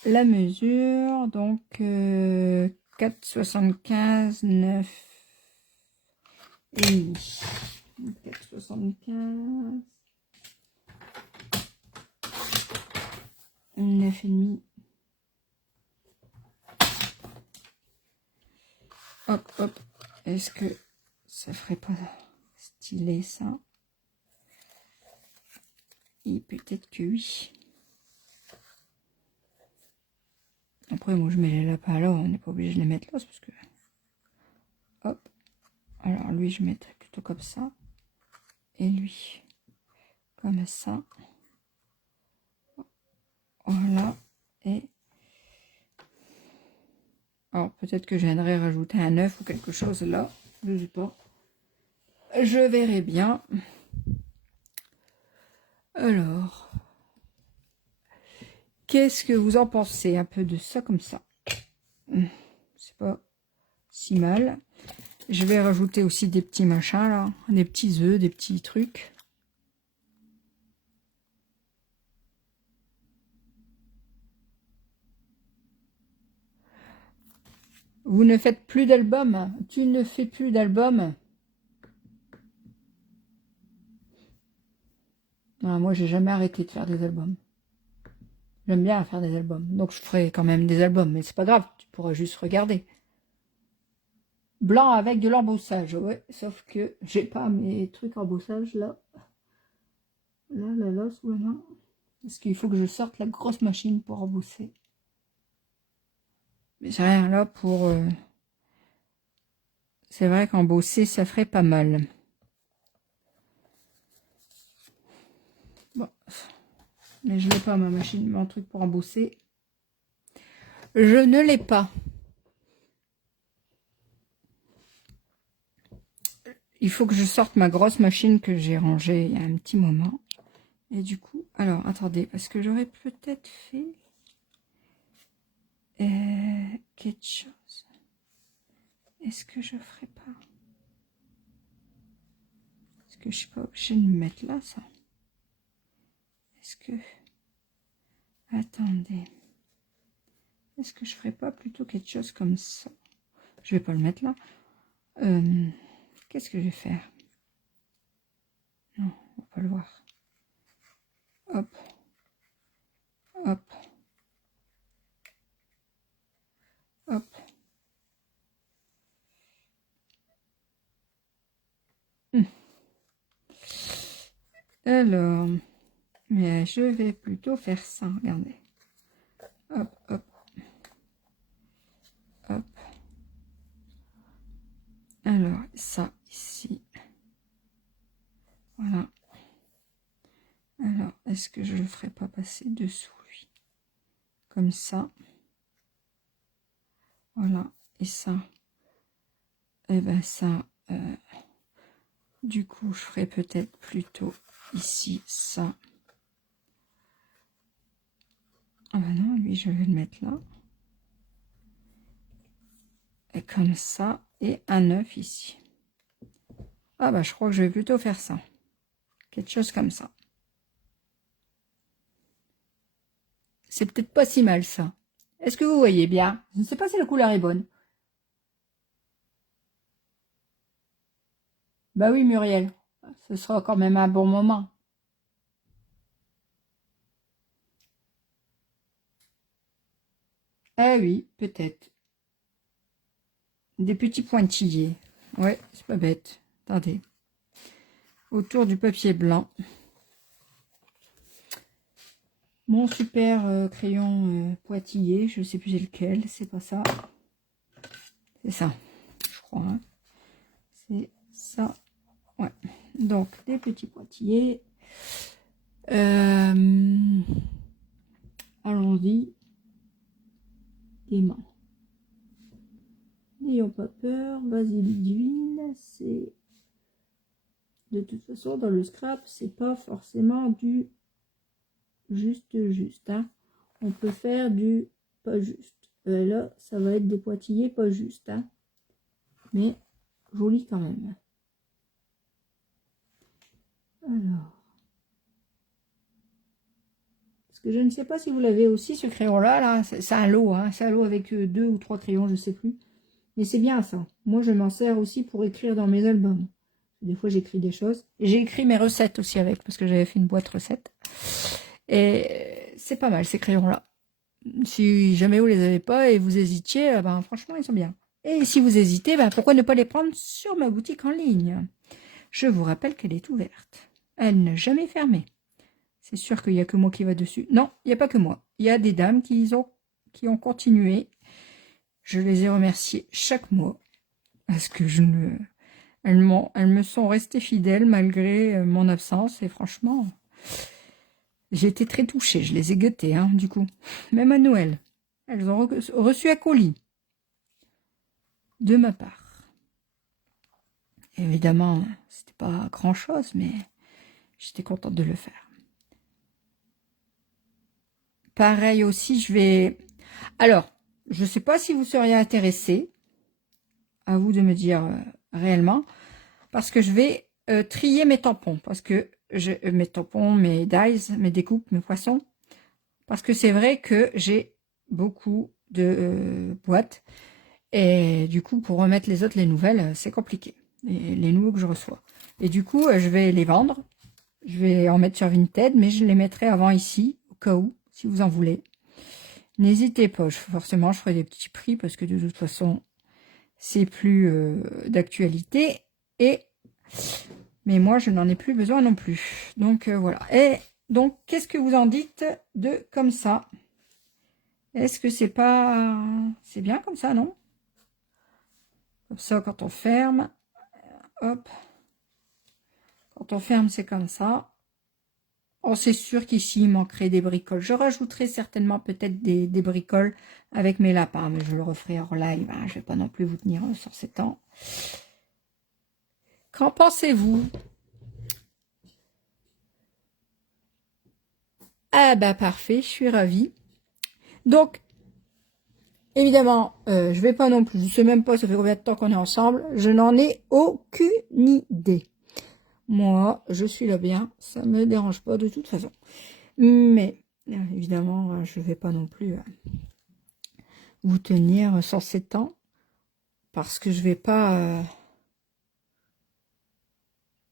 la mesure. Donc 4,75, 9 et demi. 4,75. 9,5. Hop, hop. Est-ce que ça ferait pas stylé ça? Et peut-être que oui. Après, moi je mets les lapins là, on n'est pas obligé de les mettre là, parce que. Hop. Alors lui, je mettrais plutôt comme ça. Et lui, comme ça. Voilà. Et. Alors peut-être que je viendrai rajouter un œuf ou quelque chose là. Je sais pas. Je verrai bien. Alors. Qu'est-ce que vous en pensez un peu de ça comme ça? C'est pas si mal. Je vais rajouter aussi des petits machins là, des petits œufs, des petits trucs. Vous ne faites plus d'album? Tu ne fais plus d'album? Moi, j'ai jamais arrêté de faire des albums. J'aime bien faire des albums, donc je ferai quand même des albums, mais c'est pas grave, tu pourras juste regarder. Blanc avec de l'embossage, ouais, sauf que j'ai pas mes trucs embossage là. Là, sous la main. Parce qu'il faut que je sorte la grosse machine pour embosser. Mais j'ai rien là pour... C'est vrai qu'embosser, ça ferait pas mal. Bon. Mais je l'ai pas, ma machine, mon truc pour embosser. Je ne l'ai pas. Il faut que je sorte ma grosse machine que j'ai rangée il y a un petit moment. Et du coup, alors, attendez, parce que j'aurais peut-être fait quelque chose. Est-ce que je ferais pas? Est-ce que je suis pas obligée de me mettre là, ça? Est-ce que... Attendez. Est-ce que je ferais pas plutôt quelque chose comme ça? Je vais pas le mettre là. Qu'est-ce que je vais faire? Non, on va pas le voir. Hop. Hop. Hop. Alors, mais je vais plutôt faire ça, regardez. Hop, hop. Hop. Alors, ça, ici. Voilà. Alors, est-ce que je le ferai pas passer dessous lui? Comme ça. Voilà. Et ça. Et ben ça, du coup, je ferai peut-être plutôt ici, ça. Ah ben non, lui, je vais le mettre là. Et comme ça. Et un œuf ici. Ah bah je crois que je vais plutôt faire ça. Quelque chose comme ça. C'est peut-être pas si mal ça. Est-ce que vous voyez bien? Je ne sais pas si la couleur est bonne. Bah oui Muriel, ce sera quand même un bon moment. Eh oui, peut-être. Des petits pointillés. Ouais, c'est pas bête. Attendez. Autour du papier blanc. Mon super crayon pointillé, je sais plus lequel, c'est pas ça. C'est ça, je crois. Hein. C'est ça. Ouais. Donc, des petits pointillés. Allons-y. Aimant. N'ayons pas peur, basilic d'huile, c'est de toute façon dans le scrap, c'est pas forcément du juste, hein. On peut faire du pas juste. Là, ça va être des pointillés pas juste, hein. Mais joli quand même. Alors. Parce que je ne sais pas si vous l'avez aussi, ce crayon-là, là. C'est un lot, hein. C'est un lot avec 2 ou 3 crayons, je sais plus. Mais c'est bien ça. Moi, je m'en sers aussi pour écrire dans mes albums. Des fois, j'écris des choses. J'ai écrit mes recettes aussi avec, parce que j'avais fait une boîte recette. Et c'est pas mal, ces crayons-là. Si jamais vous les avez pas et vous hésitiez, ben, franchement, ils sont bien. Et si vous hésitez, ben, pourquoi ne pas les prendre sur ma boutique en ligne? Je vous rappelle qu'elle est ouverte. Elle n'est jamais fermée. C'est sûr qu'il n'y a que moi qui va dessus. Non, il n'y a pas que moi. Il y a des dames qui ont continué. Je les ai remerciées chaque mois. Parce que elles me sont restées fidèles malgré mon absence. Et franchement, j'ai été très touchée. Je les ai gâtées, hein, du coup. Même à Noël. Elles ont reçu un colis. De ma part. Évidemment, c'était pas grand-chose, mais j'étais contente de le faire. Pareil aussi, je vais... Alors, je ne sais pas si vous seriez intéressé, à vous de me dire réellement, parce que je vais trier mes tampons, parce que mes tampons, mes dies, mes découpes, mes poissons, parce que c'est vrai que j'ai beaucoup de boîtes, et du coup, pour remettre les autres, les nouvelles, c'est compliqué, les nouveaux que je reçois. Et du coup, je vais les vendre, je vais en mettre sur Vinted, mais je les mettrai avant ici, au cas où, si vous en voulez. N'hésitez pas, forcément je ferai des petits prix parce que de toute façon c'est plus d'actualité mais moi je n'en ai plus besoin non plus. Donc voilà. Et donc qu'est-ce que vous en dites de comme ça? Est-ce que c'est bien comme ça, non? Comme ça quand on ferme, hop. Quand on ferme c'est comme ça. Oh, c'est sûr qu'ici, il manquerait des bricoles. Je rajouterai certainement peut-être des bricoles avec mes lapins, mais je le referai hors live. Hein. Je ne vais pas non plus vous tenir sur ces temps. Qu'en pensez-vous? Ah bah parfait, je suis ravie. Donc, évidemment, je vais pas non plus, je ne sais même pas ça fait combien de temps qu'on est ensemble. Je n'en ai aucune idée. Moi, je suis là bien, ça me dérange pas de toute façon. Mais, évidemment, je ne vais pas non plus... vous tenir sur ces temps parce que je vais pas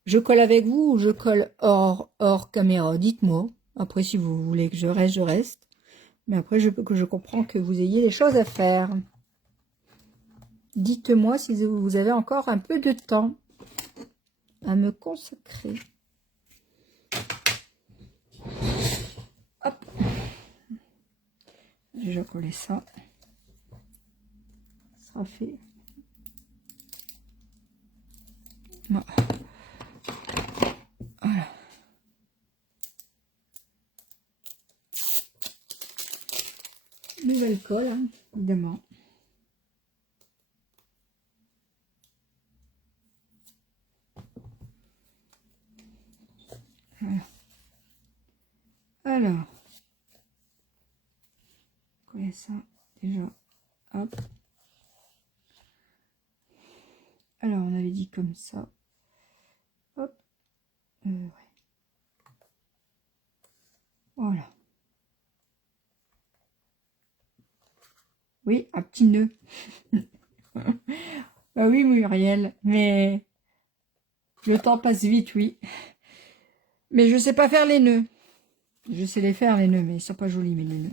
je colle avec vous ou je colle hors caméra, dites-moi. Après si vous voulez que je reste, mais après je comprends que vous ayez des choses à faire. Dites-moi si vous avez encore un peu de temps à me consacrer. Hop, j'ai déjà collé ça, ça sera fait. Voilà. Nouvelle colle, hein, évidemment. Voilà. Alors, coller ça déjà. Hop. Alors, on avait dit comme ça. Hop. Ouais. Voilà. Oui, un petit nœud. Bah oui, Muriel, mais le temps passe vite, oui. Mais je sais pas faire les nœuds. Je sais les faire, les nœuds, mais ils sont pas jolis, mes nœuds.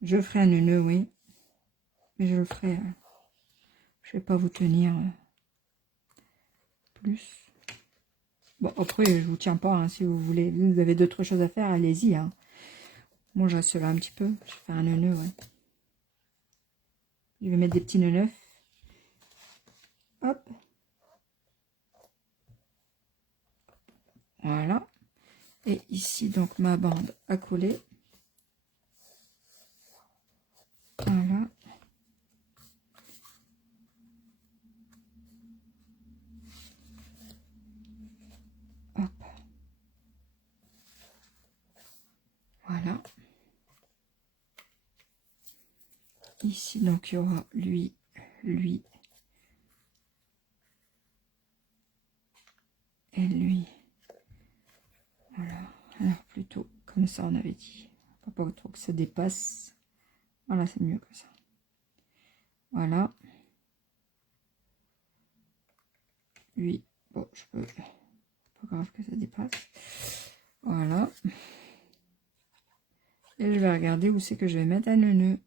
Je ferai un nœud, oui. Mais je le ferai. Je vais pas vous tenir plus. Bon, après, je vous tiens pas, hein, si vous voulez. Vous avez d'autres choses à faire, allez-y. Hein. Moi, je reste là un petit peu. Je vais faire un nœud, ouais. Je vais mettre des petits nœuds neufs. Hop. Voilà. Et ici, donc, ma bande à coller. Voilà. Hop. Voilà. Ici, donc, il y aura lui, lui et lui. Voilà. Alors, plutôt comme ça, on avait dit. Pas trop que ça dépasse. Voilà, c'est mieux que ça. Voilà. Lui, Bon, je peux... Pas grave que ça dépasse. Voilà. Et je vais regarder où c'est que je vais mettre un nœud.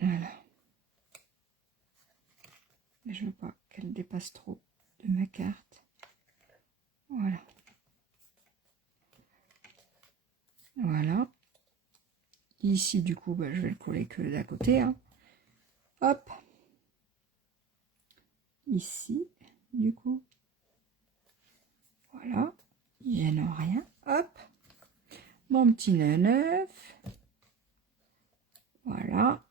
Voilà. Et je veux pas qu'elle dépasse trop de ma carte. Voilà. Voilà. Ici, du coup, bah, je vais le coller que d'à côté. Hein. Hop. Ici, du coup. Voilà. Il n'y en a rien. Hop. Mon petit nœud neuf. Voilà.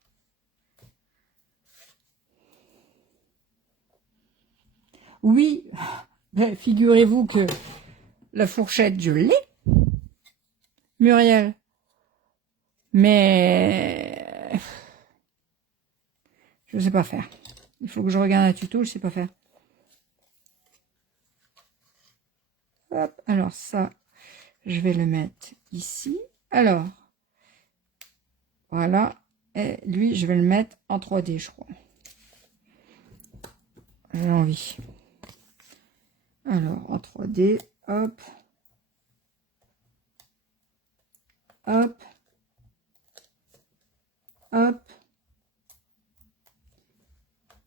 Oui, ben, figurez-vous que la fourchette, je l'ai, Muriel. Mais je sais pas faire. Il faut que je regarde un tuto, je sais pas faire. Hop, alors ça, je vais le mettre ici. Alors, voilà. Et lui, je vais le mettre en 3D, je crois. J'ai envie. Alors, en 3D, hop. Hop. Hop.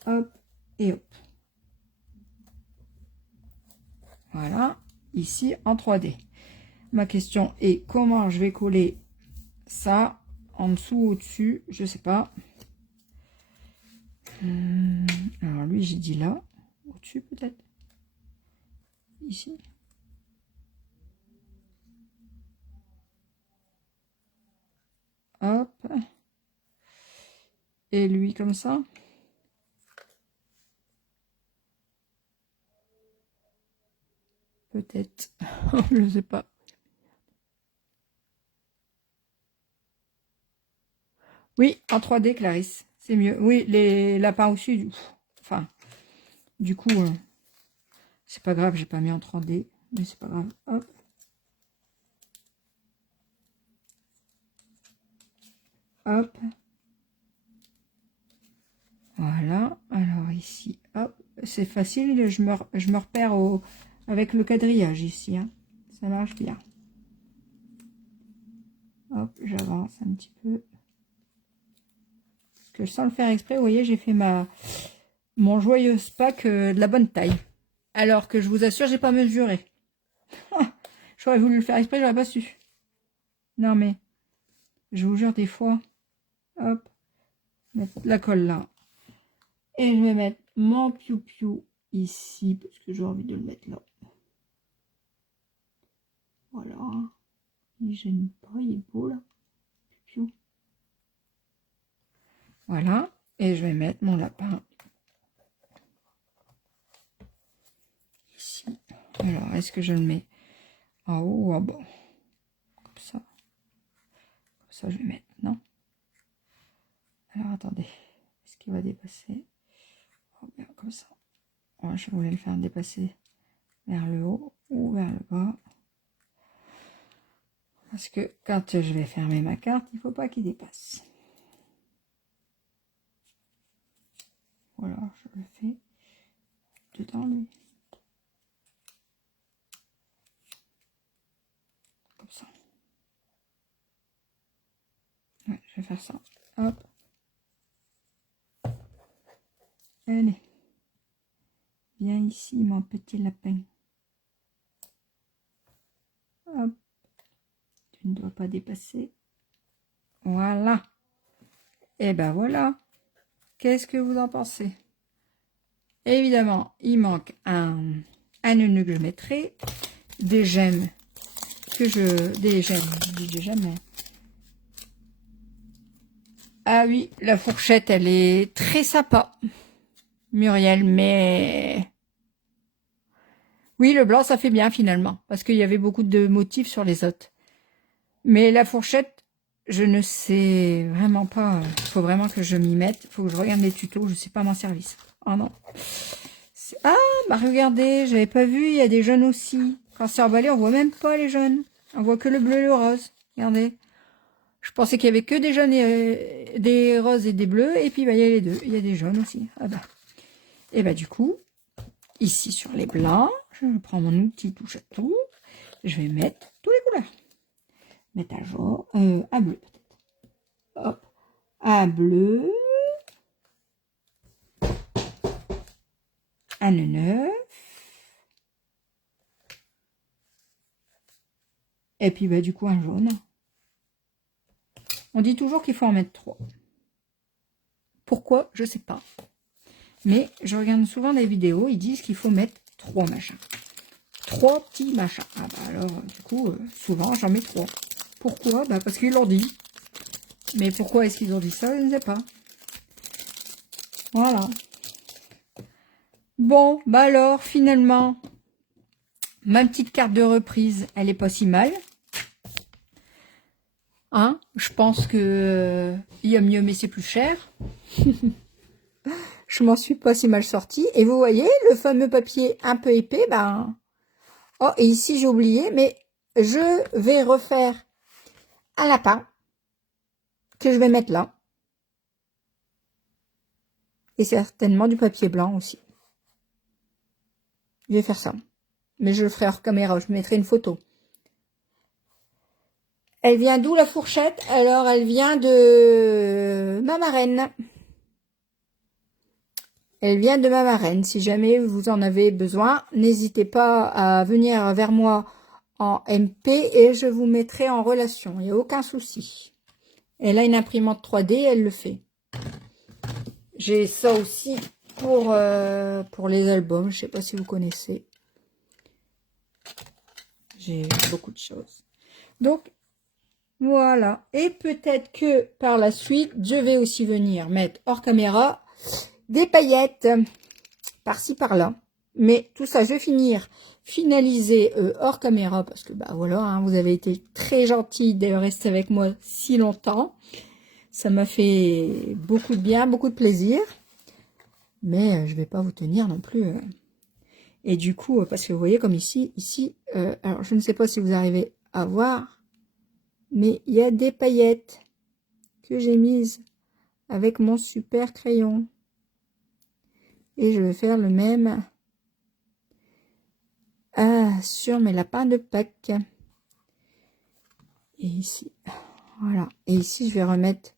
Hop. Et hop. Voilà. Ici, en 3D. Ma question est comment je vais coller ça en dessous ou au-dessus, je sais pas. Alors lui, j'ai dit là. Au-dessus, peut-être. Ici. Hop. Et lui comme ça. Peut-être. Je sais pas. Oui, en 3D, Clarisse. C'est mieux. Oui, les lapins au-dessus. Enfin, du coup, c'est pas grave, j'ai pas mis en 3D. Mais c'est pas grave. Hop. Hop. Voilà. Alors ici, hop. C'est facile, je me repère avec le quadrillage ici. Hein. Ça marche bien. Hop, j'avance un petit peu. Parce que sans le faire exprès, vous voyez, j'ai fait mon joyeux pack de la bonne taille. Alors que je vous assure, j'ai pas mesuré. J'aurais voulu le faire exprès, j'aurais pas su. Non mais, je vous jure des fois, hop, mettre la colle là. Et je vais mettre mon piou-piou ici, parce que j'ai envie de le mettre là. Voilà. Il gêne pas, il est beau là. Piou. Voilà. Et je vais mettre mon lapin ici. Alors, est-ce que je le mets en haut ou en bas? Comme ça. Comme ça, je vais mettre, non? Alors, attendez. Est-ce qu'il va dépasser? Oh, bien, comme ça. Ouais, je voulais le faire dépasser vers le haut ou vers le bas. Parce que quand je vais fermer ma carte, il ne faut pas qu'il dépasse. Voilà, je le fais dedans lui. Comme ça. Ouais, je vais faire ça. Hop. Allez. Viens ici, mon petit lapin. Hop. Tu ne dois pas dépasser. Voilà. Et ben voilà. Qu'est-ce que vous en pensez? Évidemment, il manque un nœud que je mettrai, des gemmes des gemmes. Ah oui, la fourchette, elle est très sympa, Muriel, mais oui, le blanc, ça fait bien finalement, parce qu'il y avait beaucoup de motifs sur les autres. Mais la fourchette, je ne sais vraiment pas. Il faut vraiment que je m'y mette. Il faut que je regarde les tutos. Je ne sais pas m'en servir. Oh non. Ah, bah regardez, j'avais pas vu. Il y a des jaunes aussi. Quand c'est emballé, on voit même pas les jaunes. On voit que le bleu et le rose. Regardez. Je pensais qu'il y avait que des jaunes, et, des roses et des bleus. Et puis, bah, il y a les deux. Il y a des jaunes aussi. Ah bah. Et bah, du coup, ici sur les blancs, je prends mon outil touche à tout. Je vais mettre toutes les couleurs. Mettre à jaune, à bleu peut-être. Hop. À bleu. Un neuf. Et puis, bah, du coup, un jaune. On dit toujours qu'il faut en mettre 3. Pourquoi? Je sais pas. Mais je regarde souvent des vidéos, ils disent qu'il faut mettre 3 machins. 3 petits machins. Ah bah alors, du coup, souvent, j'en mets 3. Pourquoi? Bah parce qu'ils l'ont dit. Mais pourquoi est-ce qu'ils ont dit ça? Je ne sais pas. Voilà. Bon, bah alors, finalement, ma petite carte de reprise, elle est pas si mal. Hein? Je pense que il y a mieux, mais c'est plus cher. Je m'en suis pas si mal sortie. Et vous voyez, le fameux papier un peu épais, ben... Oh, et ici, j'ai oublié, mais je vais refaire un lapin que je vais mettre là. Et certainement du papier blanc aussi. Je vais faire ça. Mais je le ferai hors caméra, je mettrai une photo. Elle vient d'où la fourchette? Alors, elle vient de ma marraine. Elle vient de ma marraine. Si jamais vous en avez besoin, n'hésitez pas à venir vers moi en MP et je vous mettrai en relation. Il n'y a aucun souci. Elle a une imprimante 3D, elle le fait. J'ai ça aussi pour les albums. Je ne sais pas si vous connaissez. J'ai beaucoup de choses. Donc, voilà. Et peut-être que par la suite, je vais aussi venir mettre hors caméra des paillettes par-ci par-là. Mais tout ça, je vais finaliser hors caméra parce que bah voilà, hein, vous avez été très gentil de rester avec moi si longtemps. Ça m'a fait beaucoup de bien, beaucoup de plaisir. Mais je vais pas vous tenir non plus. Et du coup, parce que vous voyez comme ici, alors je ne sais pas si vous arrivez à voir, mais il y a des paillettes que j'ai mises avec mon super crayon. Et je vais faire le même sur mes lapins de Pâques. Et ici, voilà. Et ici, je vais remettre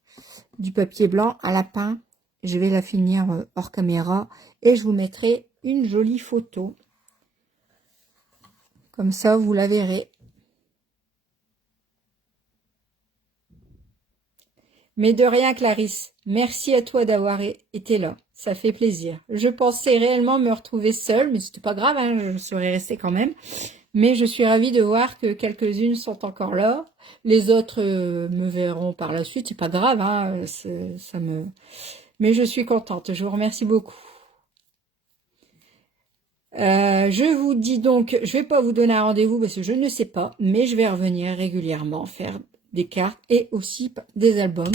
du papier blanc à lapin. Je vais la finir hors caméra et je vous mettrai une jolie photo. Comme ça, vous la verrez. Mais de rien, Clarisse. Merci à toi d'avoir été là. Ça fait plaisir. Je pensais réellement me retrouver seule, mais c'était pas grave, hein, je serais restée quand même. Mais je suis ravie de voir que quelques-unes sont encore là. Les autres me verront par la suite. C'est pas grave, hein, ça me... Mais je suis contente. Je vous remercie beaucoup. Je vous dis donc, je vais pas vous donner un rendez-vous parce que je ne sais pas, mais je vais revenir régulièrement faire des cartes et aussi des albums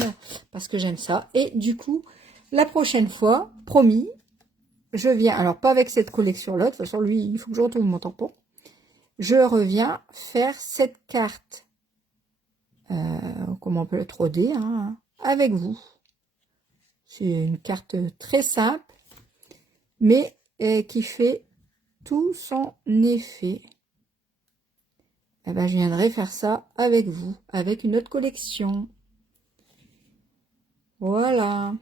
parce que j'aime ça. Et du coup, la prochaine fois, promis, je viens, alors pas avec cette collection-là, de toute façon, lui, il faut que je retrouve mon tampon. Je reviens faire cette carte, comment on peut le 3D, hein, avec vous. C'est une carte très simple, mais qui fait tout son effet. Eh ben, je viendrai faire ça avec vous, avec une autre collection. Voilà.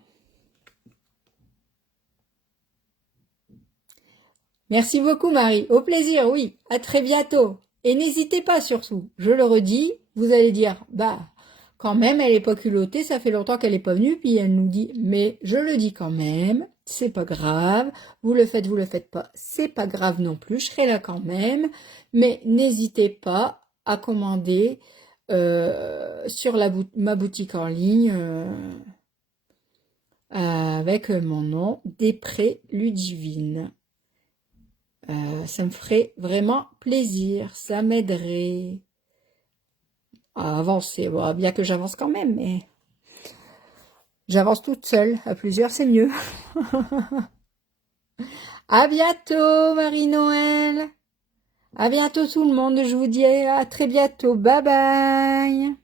Merci beaucoup, Marie. Au plaisir, oui. À très bientôt. Et n'hésitez pas surtout. Je le redis, vous allez dire, bah, quand même, elle est pas culottée, ça fait longtemps qu'elle est pas venue, puis elle nous dit, mais je le dis quand même, c'est pas grave, vous le faites pas, c'est pas grave non plus, je serai là quand même, mais n'hésitez pas à commander sur ma boutique en ligne avec mon nom, Després Ludivine. Ça me ferait vraiment plaisir, ça m'aiderait à avancer. Bon, bien que j'avance quand même, mais j'avance toute seule. À plusieurs, c'est mieux. À bientôt, Marie-Noël. À bientôt tout le monde, je vous dis à très bientôt. Bye bye.